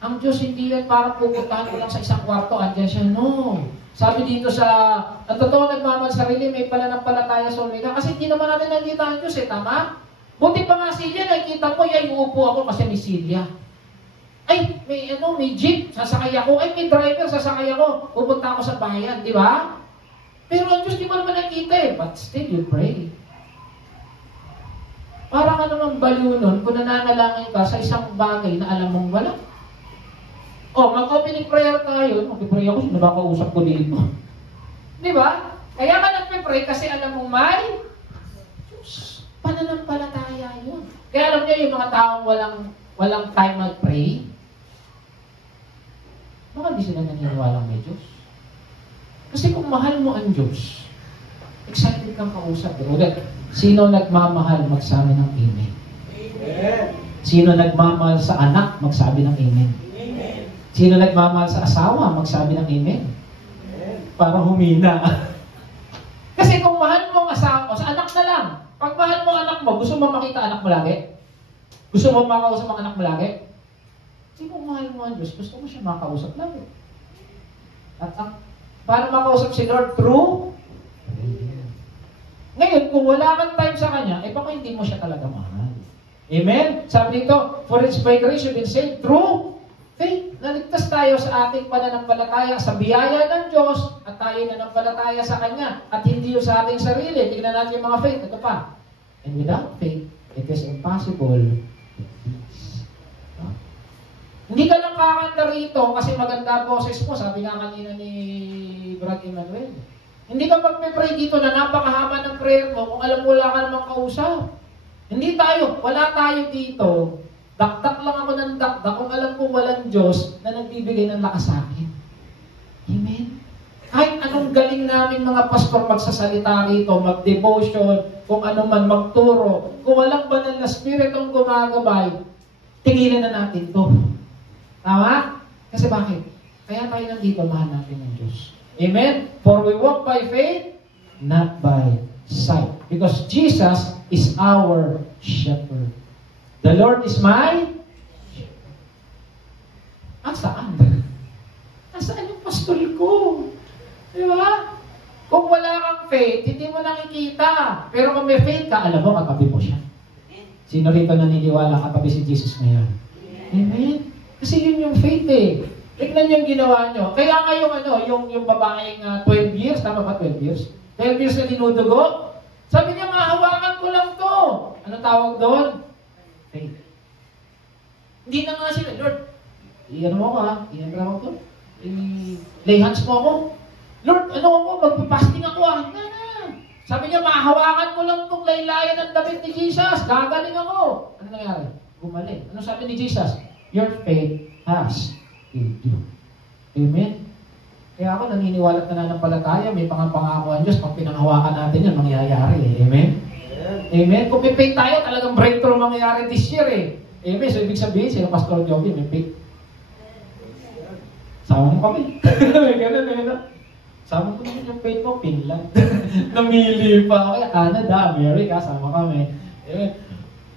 Ang Diyos hindi yan para pupuntahan mo lang sa isang kwarto, andyan siya. No. Sabi dito sa, ang totoo nagmamahal sarili, may pananampalataya sa Omega. Kasi hindi naman natin nakikita ang Diyos eh, tama? Buti pa nga silya, nakikita mo, ay uupo ako kasi may silya. Ay, may jeep, sasakay ako. Ay, may driver, sasakay ako. Pupunta ako sa bayan, di ba? Pero ang Diyos di mo naman nakita eh. But still, you pray. Parang ka naman baliw nun kung nananalangin ka sa isang bagay na alam mong wala. Mag-opening prayer tayo. Mag-pray ako, sino ba kausap ko dito? Di ba? Kaya ka nagpe-pray kasi alam mong may Diyos. Pananampalataya yun. Kaya alam niyo yung mga taong walang time mag-pray, baka di sila naniniwalang may Diyos. Kasi kung mahal mo ang Diyos, excited kang kausap. Ulit, sino nagmamahal, magsabi ng amen. Amen. Sino nagmamahal sa anak, magsabi ng amen. Amen. Sino nagmamahal sa asawa, magsabi ng amen. Amen. Para humina. Kasi kung mahal mo ang asawa, sa anak na lang. Pag mahal mo ang anak mo, gusto mo makita anak mo lagi? Gusto mo makausap ang anak mo lagi? Kasi kung mahal mo ang Diyos, gusto mo siya makausap lagi. At paano makausap si Lord? Through prayer. Ngayon, kung wala kang time sa Kanya, baka hindi mo siya talaga mahal. Amen? Sabi dito, for it's by grace you've been saved through faith. Naligtas tayo sa ating pananampalataya sa biyaya ng Diyos at tayo nananampalataya sa Kanya at hindi yung sa ating sarili. Tignan natin yung mga faith. Ito pa. And without faith, it is impossible to please. Hindi ka lang kakanta rito kasi maganda boses mo. Sabi nga kanina ni Brad Emmanuel. Hindi ka magpe-pray dito na napakahaba ng prayer mo kung alam mo wala ka namang kausap. Hindi tayo, wala tayo dito. Dakdak lang ako ng dakdak kung alam kong walang Diyos na nagbibigay ng lakas sa akin. Amen? Kahit anong galing namin mga pastor magsasalita rito, mag-devotion, kung ano man magturo, kung walang banal na spirit ang gumagabay, tigilan na natin to. Tama? Kasi bakit? Kaya tayo nandito, mahal natin ng Diyos. Amen? For we walk by faith, not by sight. Because Jesus is our shepherd. The Lord is my shepherd. Saan? Nasaan yung pastol ko? Di ba? Kung wala kang faith, hindi mo nakikita. Pero kung may faith ka, alam mo, katabi mo siya. Sino rito naniniwala katabi si Jesus ngayon? Amen? Kasi yun yung faith eh. Tignan yung ginawa nyo. Kaya nga yung babaeng 12 years, tama ba 12 years? 12 years na dinudugo. Sabi niya, mahawakan ko lang to. Ano tawag doon? Faith. Hindi na nga sila, Lord, iyan mo ako ha, iyan mo ako to. Lay hands mo ako. Lord, ano ako, magpapasting ako ha. Hindi na. Sabi niya, mahawakan ko lang itong laylayan ng damit ni Jesus. Gagaling ako. Ano nangyari? Gumaling. Ano sabi ni Jesus? Your faith has healed you. Amen? Kaya ako naniniwala na nananampalataya, may pangako ang Diyos, pag pinanghawakan natin yan, mangyayari eh. Amen? Amen? Kung may faith tayo, talagang breakthrough mangyayari this year eh. Amen? So, ibig sabihin, sila Pastor Joby, may faith. Sama mo kami. Ganun eh, no? Sama mo naman yung faith mo, Finland. Namili pa ako, Canada, America, sama kami. Amen?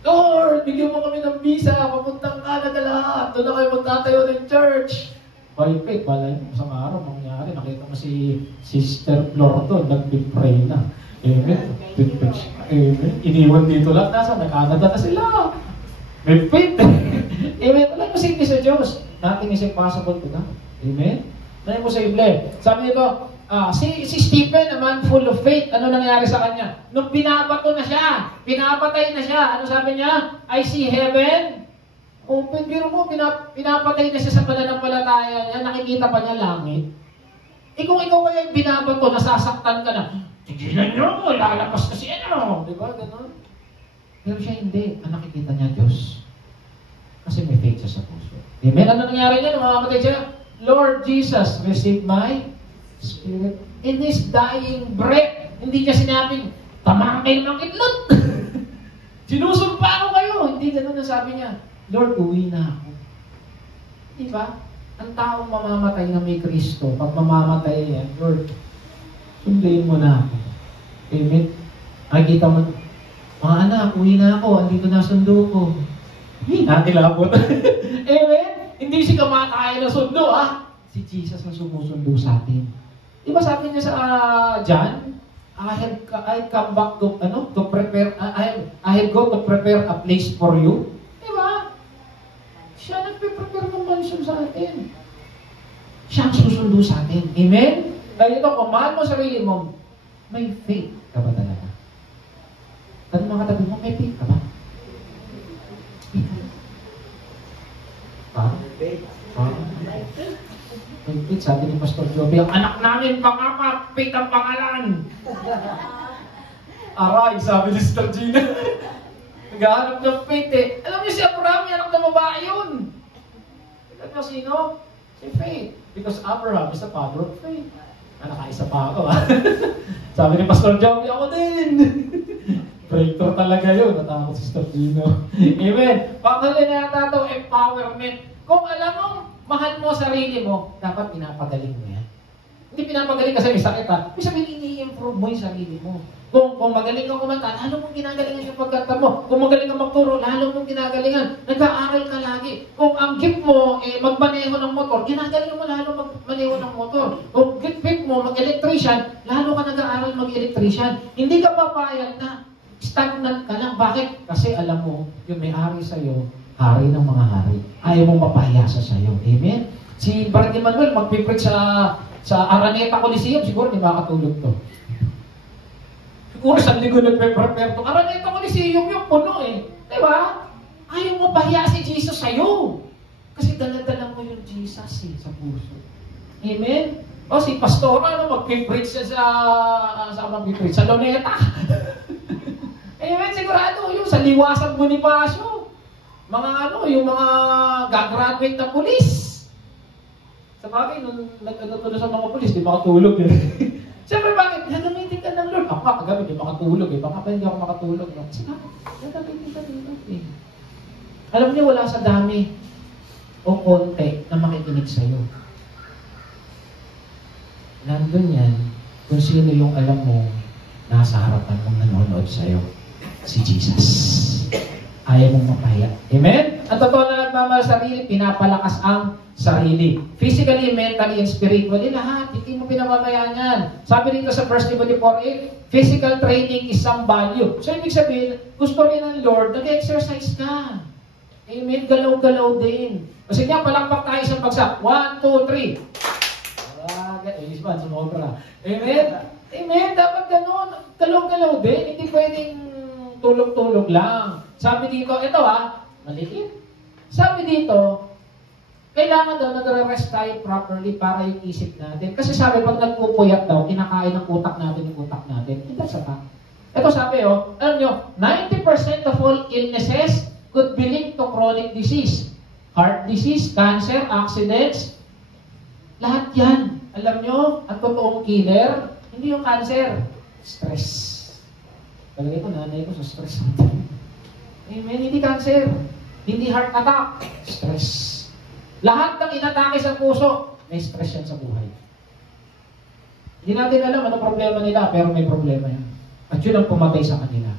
Lord, bigyan mo kami ng visa, papuntang Canada lahat. Doon na kayo magtatayo ng church. By faith, balay mo, isang araw, mangyari. Nakita mo si Sister Flor doon, nag-pray na. Amen. Amen. Iniwan dito lang, nasa Canada na sila. May faith. Amen. Alam mo simple sa Diyos. Nothing is impossible to God. Amen. Alam mo sa Ible. Sabi nito, si Stephen naman full of faith. Ano nangyari sa kanya? Nung binabato na siya, pinapatay na siya, ano sabi niya? I see heaven open. Biro mo, pinapatay na siya sa pananampalataya niya, nakikita pa niya langit. Kung ikaw kaya yung binabato, nasasaktan ka na, tigilan niyo mo, lalapas kasi ano. Diba? Ganun. Pero siya hindi. Ang nakikita niya Diyos. Kasi may faith siya sa puso. Amen? Ano nangyari niya? Mga kapatid siya, Lord Jesus, receive my spirit. In His dying breath, hindi niya sinabing, tamang kayo ng itlog. Sinusumpa ako kayo. Hindi ganun ang sabi niya. Lord, uwi na ako. Diba? Ang taong mamamatay na may Kristo, pag mamamatay yan, Lord, Sunduin mo na ako. Amen? Nakikita mo, mga anak, uwi na ako, andito na sundo ko. Nakilabot. Amen? Hindi si kamakaya na sundo, Si Jesus na sumusundo sa atin. Di ba sabi niya sa John, I come back to prepare, I go to prepare a place for you. Di ba? Siya nagpe-prepare ng mansion sa atin. Siya ang susundo sa atin. Amen? Dahil ito, kung mahal mo sarili mo, may faith ka ba talaga? Tanong mga katabi mo, may faith ka ba? May faith, sabi ni Pastor Joby, ang anak namin, pangapat, faith ang pangalan. Aray, sabi ni Sister Gina. Naghahanap ng faith Alam niyo si Abraham, anak ng babae yun. Alam niyo sino? Si Faith. Because Abraham is the father of faith. Nakaisa pa ako, Sabi ni Pastor Joby, ako din. Breakthrough talaga yun. Natakot si Sister Gina. Amen. Patuloy na yata ito, empowerment. Kung alam mo, mahal mo sarili mo, dapat pinapagaling mo yan. Hindi pinapagaling kasi may sakit May sabihin, ini-improve mo yung sarili mo. Kung magaling kang kumanta, lalo mong ginagalingan yung pagkanta mo. Kung magaling kang magturo, lalo mong ginagalingan. Nag-aaral ka lagi. Kung ang gift mo, magmaneho ng motor, ginagalingan mo lalo magmaneho ng motor. Kung gift mo, mag-electrician, lalo ka nag-aaral mag-electrician. Hindi ka papayag na stagnant ka lang. Bakit? Kasi alam mo, yung may-ari sa'yo, hari ng mga hari. Ayaw mong mapahiyasa sa'yo. Amen? Si Brad Emmanuel, magpiprit sa Araneta Coliseum, siguro di makatulog to. Siguro sa linggo nagpe-prepare to. Araneta Coliseum yung puno Di ba? Ayaw mo pahiya si Jesus sa'yo. Kasi dala-dala mo yung Jesus sa puso. Amen? O si Pastora, magpiprit siya sa magpiprit? Sa Luneta. Amen? Sigurado yung sa Liwasang Bonifacio. Yung mga gagraduate na pulis. Sa bagay, nung nagkatulo sa mga pulis, di makatulog Siyempre, bakit? Gagamitin ka ng Lord. Ako kagabi, di makatulog Baka pa hindi ako makatulog. Sige, gagamitin ka ng Lord Alam niyo, wala sa dami o konti na makikinig sa'yo. Nandun yan kung sino yung alam mo nasa harapan mong nanonood sa'yo. Si Jesus. Ayaw mong mapaya. Amen? Ang totoo na nagmamahal sa sarili, pinapalakas ang sarili. Physically, mentally, and spiritually, lahat. Hindi mo pinamamayaan yan. Sabi dito sa 1 Timothy 4:8, physical training is some value. So, ibig sabihin, gusto rin ng Lord, nag-exercise ka. Amen? Galaw-galaw din. Kasi nga, palakpak tayo sa bagsak. 1, 2, 3. Isman, sumobra. Amen? Amen? Dapat ganun. Galaw-galaw din. Hindi pwedeng tulog-tulog lang. Sabi dito, ito maliit. Sabi dito, kailangan daw nagre-rest tayo properly para yung isip natin. Kasi sabi, pag nagpupuyat daw, kinakain ng utak natin yung utak natin. Hindi sa pa. Ito sabi, alam nyo, 90% of all illnesses could be linked to chronic disease. Heart disease, cancer, accidents, lahat yan. Alam nyo, ang totoong killer, hindi yung cancer, stress. Talagay ko, nanay ko sa stress. Amen, hindi cancer, hindi heart attack, stress. Lahat ng inatake sa puso, may stress yan sa buhay. Hindi natin alam ano problema nila, pero may problema yan. At yun ang pumatay sa kanila.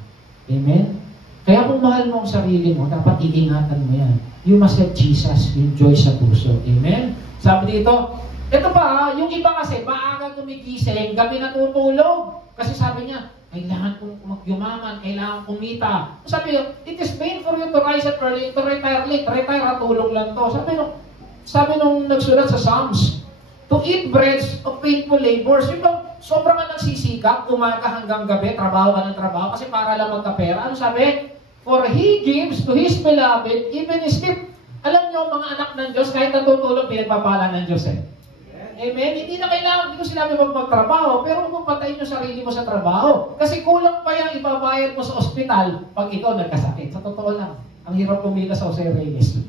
Amen? Kaya kung mahal mo ang sarili mo, dapat iingatan mo yan. You must have Jesus, yung joy sa puso. Amen? Sabi dito, ito pa, yung iba kasi, maaga gumigising, gabi natutulog. Kasi sabi niya, kailangan kong magyumaman, kailangan kumita. Sabi niya, it is made for you to rise up early, to retire late. Retire, tulog lang to. Sabi nung nagsulat sa Psalms, to eat breads of painful labors. Yung bang sobrang ka nagsisikap, umaga hanggang gabi, trabaho ka ng trabaho, kasi para lang magkapera. Ano sabi? For He gives to His beloved, even His gift. Alam niyo, mga anak ng Diyos, kahit natutulog, pinagpapala ng Diyos Amen? Hindi na kailangan, hindi ko sinabi magtrabaho, pero huwag patayin yung sarili mo sa trabaho. Kasi kulang pa yung ibabayad mo sa ospital pag ikaw nagkasakit. Sa totoo lang, ang hirap pumila sa Jose Reyes.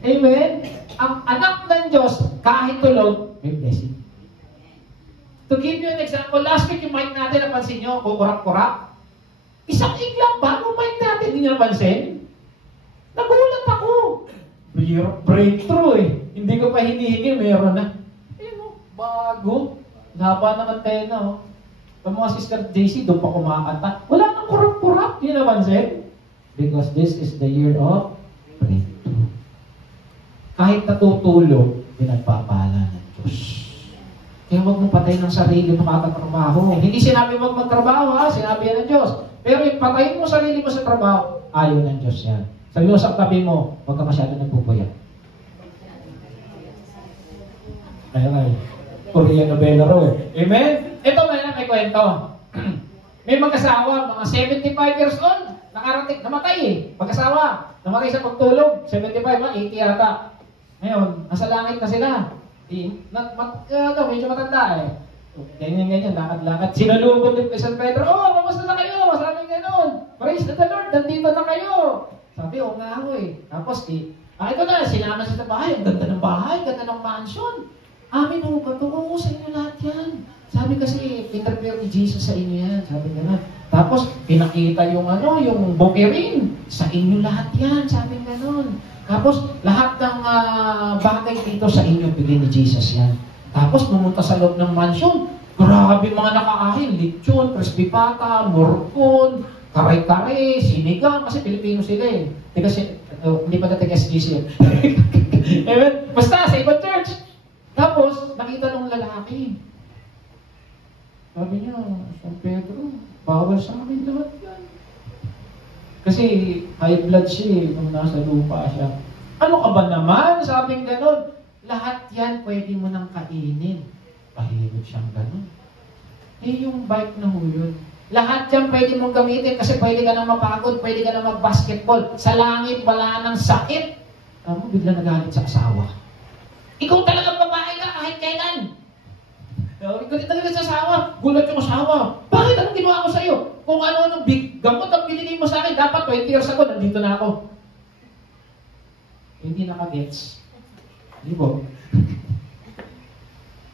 Amen? Ang anak ng Diyos, kahit tulog, may blessing. To give you an example, last week yung mic natin, napansin nyo, kukurap-kurap. Isang iglang bago mic natin, hindi nyo napansin? Nagulat ako. Breakthrough Hindi ko pa hinihingi, meron na. Bago. Haba ng antena, oh. Ang mga Sister JC, doon pa kumakanta. Wala nang kurap-kurap. Yun napansin? Because this is the year of breakthrough. Kahit natutulog, pinagpapala ng Diyos. Kaya huwag mong patayin ng sarili mo kakatrabaho. Hindi sinabi huwag magtrabaho, ha? Sinabi yan ng Diyos. Pero yung patayin mo sarili mo sa trabaho, ayaw ng Diyos yan. Sabi mo sa tabi mo, huwag ka masyado nagpupuyak. Ay. Korean novela raw eh. Amen? Ito may kwento. May mag-asawa, mga 75 years old, nakarating, namatay eh. Mag-asawa, namatay sa pagtulog. 75, 80 yata. Ngayon, nasa langit na sila. Medyo matanda eh. Ganyan, lakad-lakad. Sinalubog ni San Pedro, kamusta na kayo? Sabi gano'n. Praise the Lord, nandito na kayo. Sabi, nga ako eh. Tapos, ito na, sinama siya sa bahay. Ang ganda ng bahay, ganda ng mansion. Amin ho ba ito? Oo, sa inyo lahat yan. Sabi kasi, interview ni Jesus sa inyo yan. Sabi nga. Tapos, pinakita yung bouquet ring. Sa inyo lahat yan. Sabi gano'n. Tapos, lahat ng bagay dito sa inyo, bigay ni Jesus yan. Tapos, pumunta sa loob ng mansion. Grabe mga nakaahin. Lechon, crispy pata, morcon, kare-kare, sinigang. Kasi Pilipino sila eh. Kasi, hindi pa natin SGC. Amen? Basta, sa ibang church. Tapos, nakita nung lalaki. Sabi niya, San Pedro, bawal sa amin lahat yan. Kasi high blood siya nung nasa lupa siya. Ano ka ba naman? Sabing gano'n. Lahat yan pwede mo nang kainin. Pahirap siyang gano'n. Yung bike na ho yun. Lahat yan pwede mong gamitin kasi pwede ka nang mapagod, pwede ka nang mag-basketball. Sa langit, wala nang sakit. Bigla nagalit sa asawa. Ikaw talagang babae ka kahit kailan. Ikaw talaga sa asawa. Gulat yung asawa. Bakit? Anong ginawa ko sa'yo? Kung ano-anong big gamot ang binigay mo sa akin, dapat 20 years ago, nandito na ako. Hindi nakagets. Hindi po.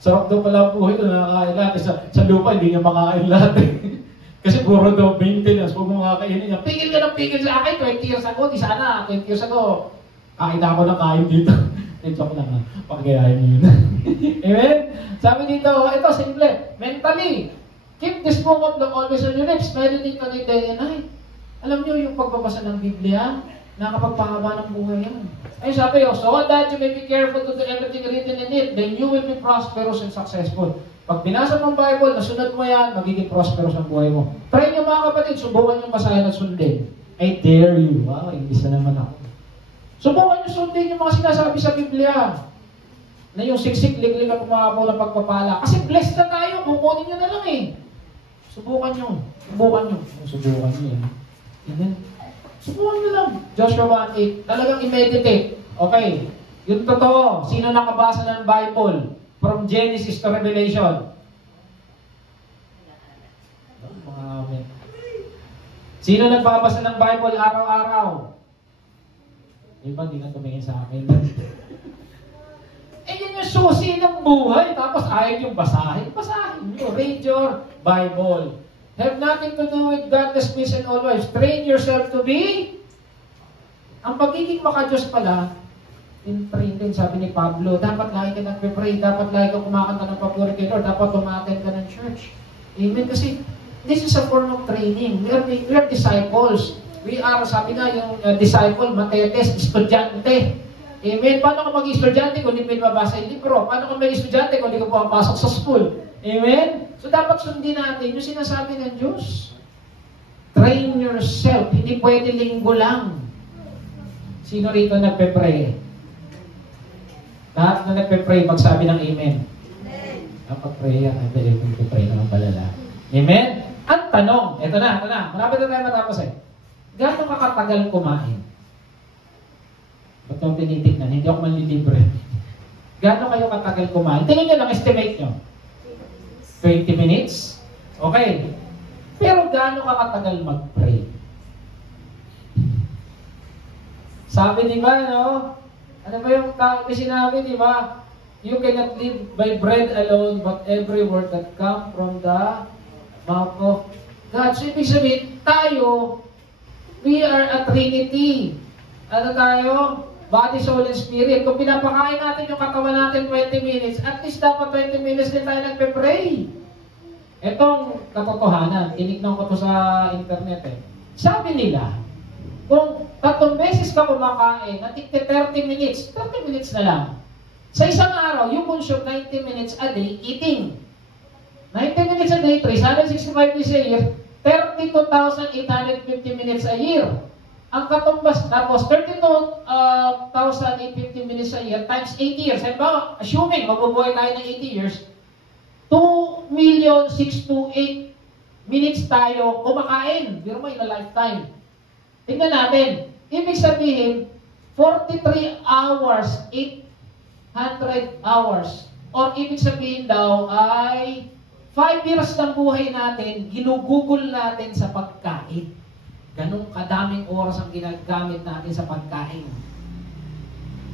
Sarap daw pala ang buhay ito, nakakain lahat. Sa lupa, hindi niya makain lahat. Kasi puro daw maintenance. Huwag mo makakainin niya. Pigil ka ng pigil sa akin, 20 years ago. Di sana, 20 years ago. Kakita ko na kain dito. Joke lang ha. Pagkayahin niyo yun. Amen? Sabi dito, ito, simple. Mentally, keep this book of law always on your lips. Meditate on it day and night. Alam niyo, yung pagbabasa ng Biblia, nakapagpahaba ng buhay yan. Ay sabi, so that you may be careful to do everything written in it, then you will be prosperous and successful. Pag binasa mong Bible, nasunod mo yan, magiging prosperous ang buhay mo. Try niyo mga kapatid, subukan yung basahin at sundin. I dare you. Wow, imbis na naman ako. Subukan nyo sundin yung mga sinasabi sa Biblia. Na yung siksik, liglig at umapaw ng pagpapala. Kasi blessed na tayo, kukunin nyo na lang eh. Subukan nyo. Subukan nyo. Subukan nyo yan. Amen. Subukan nyo lang. Joshua 1:8. Talagang i-meditate. Okay. Yung totoo, sino nakabasa ng Bible? From Genesis to Revelation. Amen. Sino nagbabasa ng Bible araw-araw? Iba, hindi na tumingin sa akin. Yan yung susi ng buhay. Tapos ayaw yung basahin. Basahin nyo. Read your Bible. Have nothing to do with godless peace and always. Train yourself to be. Ang pagiging maka-Diyos pala, train din, sabi ni Pablo, dapat lagi ka nagpe-pray, dapat lagi ka kumakanta ng papuri kay Lord, dapat umattend ka ng church. Amen? Kasi this is a form of training. We are disciples. We are, sabi nga, yung disciple, matetes, estudyante. Amen? Paano ka mag-estudyante kung hindi pinabasa yung libro? Paano ka mag-estudyante kung hindi ka pumapasok sa school? Amen? So dapat sundin natin yung sinasabi ng Diyos. Train yourself. Hindi pwede linggo lang. Sino rito nagpe-pray? Lahat na nagpe-pray, magsabi ng amen. Kapag-pray yan, nagpe-pray naman palala. Amen? Ang tanong, ito na. Malapit na tayo matapos eh. Gano'n ka katagal kumain? Ba't yung tinitignan? Hindi ako manlilibre. Gano'n kayo katagal kumain? Tingin nyo lang, estimate nyo. 20 minutes? Okay. Pero gano'n ka katagal mag-pray? Sabi di ba, no? Ano ba yung sinabi, di ba? You cannot live by bread alone, but every word that comes from the mouth of God. So, ibig sabihin, tayo, we are a Trinity. Ano tayo? Body, soul, and spirit. Kung pinapakain natin yung katawan natin 20 minutes, at least dapat 20 minutes din tayo nagpe-pray. Itong katotohanan, tinignan ko to sa internet eh. Sabi nila, kung 3 beses ka kumakain, at 30 minutes, 30 minutes na lang. Sa isang araw, you consume 90 minutes a day eating. 90 minutes a day, 365 days a year, 32,850 minutes a year. Ang katumbas, tapos 32,850 minutes a year times 80 years. Halimbawa, assuming mabubuhay tayo ng 80 years, 2,628 minutes tayo kumakain. Pero mo in a lifetime. Tingnan natin. Ibig sabihin, 43 hours, 800 hours. Or ibig sabihin daw ay 5 years ng buhay natin, ginugugol natin sa pagkain. Ganong kadaming oras ang ginagamit natin sa pagkain.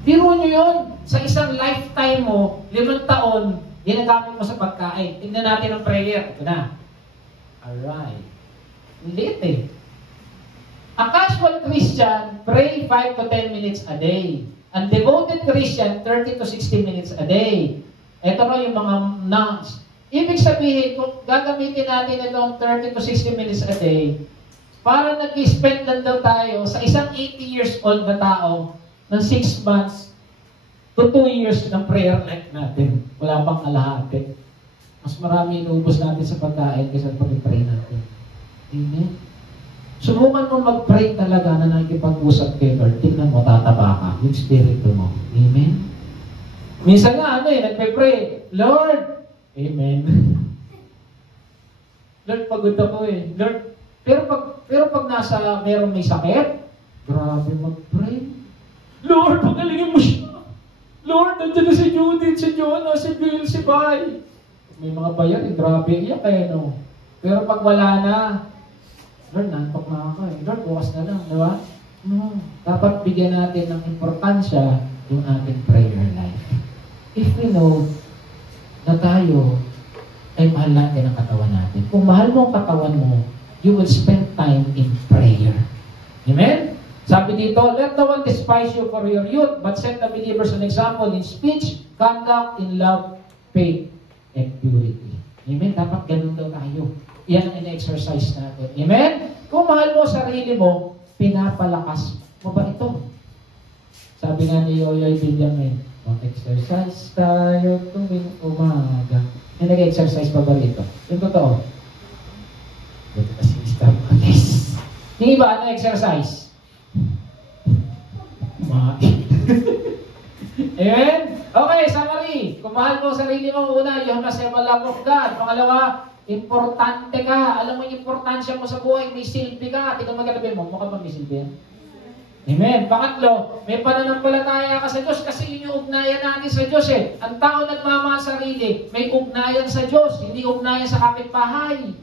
Biro nyo yun, sa isang lifetime mo, 5 taon, ginagamit mo sa pagkain. Tingnan natin ang prayer. Ito na. Alright. Liit eh. A casual Christian, pray 5 to 10 minutes a day. Ang devoted Christian, 30 to 60 minutes a day. Ito na yung mga nouns. Ibig sabihin, kung gagamitin natin itong 30 to 60 minutes a day, para nag-spend lang daw tayo sa isang 80 years old na tao ng 6 months to 2 years ng prayer life natin. Wala pang kalahati. Mas marami inuubos natin sa pagkain kaysa pag-pray natin. Amen? Subukan mo mag-pray talaga na nakikipag-usap kay Lord. Tingnan mo, tataba ka. Yung spirito mo. Amen? Minsan nga, nagpe-pray. Lord! Amen. Lord, pagod ako eh. Lord, pero pag nasa, meron may sakit, grabe mag-pray. Lord, pagalingin mo siya. Lord, nandiyan na si Judith, si Jonah, si Bill, si Bay. May mga bayan, grabe, iyak kayo, no? Pero pag wala na, Lord, nantok na ako eh. Lord, bukas na lang, di ba? No. Dapat bigyan natin ng importansya yung ating prayer life. If we know na tayo ay mahal natin ang katawan natin. Kung mahal mo ang katawan mo, you will spend time in prayer. Amen? Sabi dito, let no one despise you for your youth, but set the believers an example in speech, conduct, in love, faith, and purity. Amen? Dapat ganun daw tayo. Yan ang exercise natin. Amen? Kung mahal mo sarili mo, pinapalakas mo ba ito? Sabi nga ni Yoyoy Villamin, mag-exercise tayo tuwing umaga. May nag-exercise pa ba rito? Yung totoo. Yes. Yung iba, ano exercise? Amen? Okay, summary. Kung mahal mo sarili mo, una, you must have a love of God. Pangalawa, importante ka. Alam mo yung importansya mo sa buhay, may silbi ka. Tingnan magkatabi mo, mukha ba may silbi yan? Amen. Pangatlo, may pananampalataya ka sa Diyos kasi yun yung ugnayan natin sa Diyos eh. Ang tao nagmamahal sarili, may ugnayan sa Diyos, hindi ugnayan sa kapitbahay.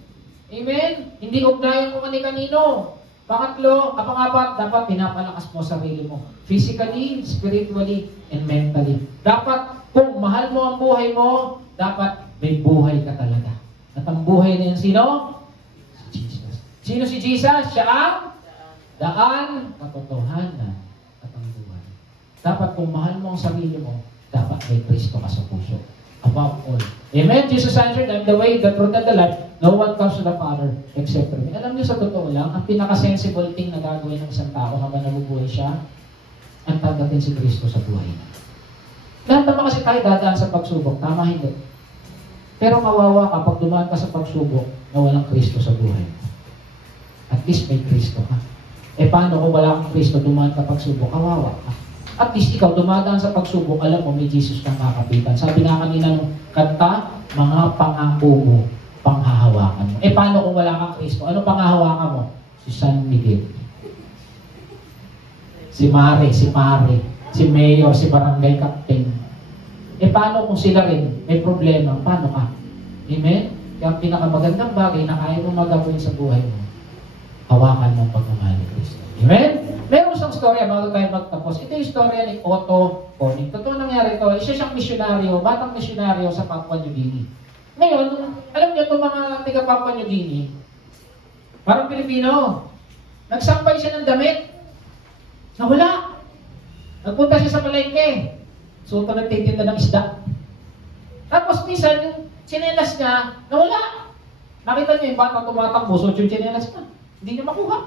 Amen? Hindi ugnayan mo kani-kanino. Pangapat, dapat pinapalakas mo sarili mo. Physically, spiritually, and mentally. Dapat, kung mahal mo ang buhay mo, dapat may buhay ka talaga. At ang buhay na yan, sino? Si Jesus. Sino si Jesus? Siya ang daan, katotohanan, at ang buhay. Dapat kung mahal mo ang sarili mo, dapat may Kristo ka sa puso. Above all. Amen? Jesus answered, I'm the way, the truth, and the life. No one comes to the Father except for me. Alam niyo sa totoo lang, ang pinaka-sensible thing na gagawin ng isang tao habang nabubuhay siya, ang tanggapin si Kristo sa buhay niya. Lahat naman kasi tayo dadaan sa pagsubok. Tama, hindi. Pero kawawa ka pag dumaan ka sa pagsubok na walang Kristo sa buhay mo. At least may Kristo ka. Eh paano kung wala kang Kristo, dumaan ka pagsubok, kawawa ka. At least ikaw, dumadaan sa pagsubok, alam mo, may Jesus kang kakapitan. Sabi nga kanina ng kanta, mga pangako mo, panghahawakan mo. Eh paano kung wala kang Kristo? Ano panghahawakan mo? Si San Miguel. Si Mare, si Pare, si Mayor, si Barangay Captain. Eh paano kung sila rin may problema? Paano ka? Amen? Kaya ang pinakamagandang bagay na kaya mo magawin sa buhay mo, hawakan mo ang pagmamahal ni Kristo. Amen? Meron siyang storya bago tayo magtapos. Ito yung storya ni Otto Corning. Totoo nangyari ito. Isa siyang misyonaryo, batang misyonaryo sa Papua New Guinea. Ngayon, alam niyo itong mga tiga Papua New Guinea, parang Pilipino, nagsampay siya ng damit. Nawala. Nagpunta siya sa palengke. So, nagtitinda ng isda. Tapos, minsan, yung tsinelas niya, nawala. Nakita niya yung bata tumatakbo, so yung tsinelas niya. Hindi niya makuha.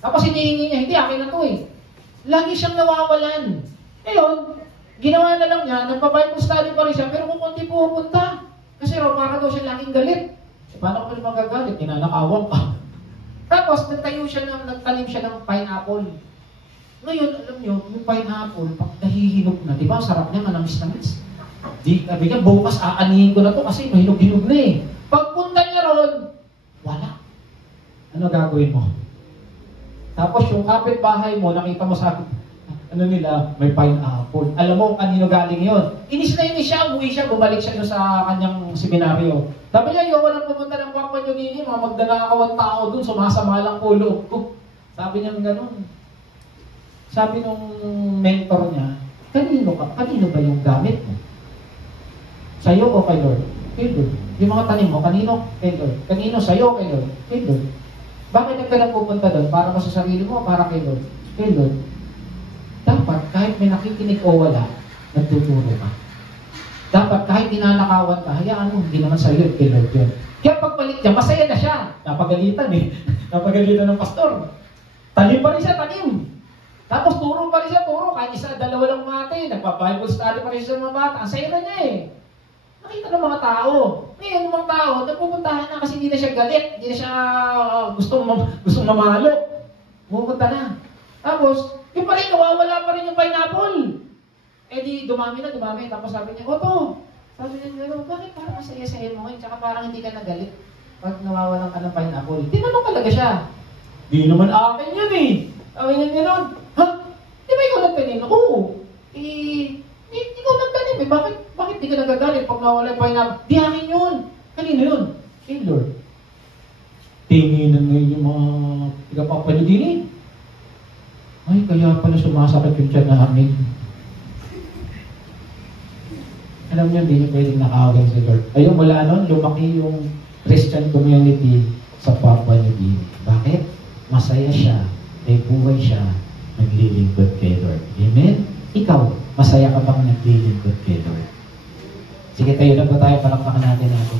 Tapos, hinihingi niya, hindi, akin na to eh. Lagi siyang nawawalan. Ngayon, ginawa na lang niya, nagpa-Bible study pa rin siya, pero kung hindi pupunta, kasi raw, para daw siya laging galit. Paano ko naman magagalit? Tinanakawang ka. Tapos, nagtanim siya ng pineapple. Ngayon, alam nyo, yung pineapple, pag nahihinog na, di ba, sarap niya, manamis-namis. Di, sabi niya, bukas aanihin ko na to kasi mahinog-hinog na eh. Pagpunta niya ron, wala. Ano gagawin mo? Tapos yung kapitbahay mo, nakita mo sa ano nila, may pineapple. Alam mo, kanino galing yun? Inis na inis siya, umuwi siya, bumalik siya sa kanyang seminaryo. Sabi niya, yung walang pumunta ng Papua New Guinea, mga magdanakawan tao dun, sumasama lang po loob ko. Sabi niya gano'n. Sabi nung mentor niya, kanino ba yung gamit mo? Sa'yo o kay Lord? Kay Lord. Yung mga tanim mo, kanino? Kay Lord. Kanino? Sa'yo o kay Lord? Kay Lord. Bakit ka lang pupunta doon? Para ba sa sarili mo o para kay Lord? Kay Lord. Dapat kahit may nakikinig o wala, nagtuturo ka. Dapat kahit tinanakawan ka, hayaan mo, hindi naman sa'yo, kay Lord yun. Kaya pagbalik niya, masaya na siya. Napagalitan eh. Napagalitan ng pastor. Tanim pa rin siya, tanim. Tapos turo pa rin siya, turo. Kahit isa, dalawa lang mati. Nagpa-Bible study pa rin siya sa mga bata. Ang saya na niya eh. Nakita ng mga tao. Ngayon, yung mga tao, nagpupuntahan na kasi hindi na siya galit. Hindi na siya gustong mamalo. Pupunta na. Tapos, yung pa rin, nawawala pa rin yung pineapple. Eh di, dumami. Tapos sabi niya, Oto. Sabi niya, bakit parang masaya-saya mo ngayon? Tsaka parang hindi ka nagalit pag nawawalan ka ng pineapple. Tinanong talaga siya. Di naman akin yun eh. Sabi niya gano'n, ha? Di ba ikaw nagtanim? Oo. Ikaw nagtanim eh. Bakit di ka nagagalit pag nawala yung pineapple? Di akin yun. Kanino yun? Kay Lord. Tinginan ngayon yung mga tagapapalugini. Ay, kaya pala sumasakit yung tiyan namin. Alam niyo, hindi niyo pwedeng nakawin si Lord. Ayun, mula nun, lumaki yung Christian community sa Papua New Guinea. Bakit? Masaya siya. May buhay siya, naglilingkod kay Lord. Amen? Ikaw, masaya ka bang naglilingkod kay Lord? Sige, tayo na po tayo, palakpakan natin natin.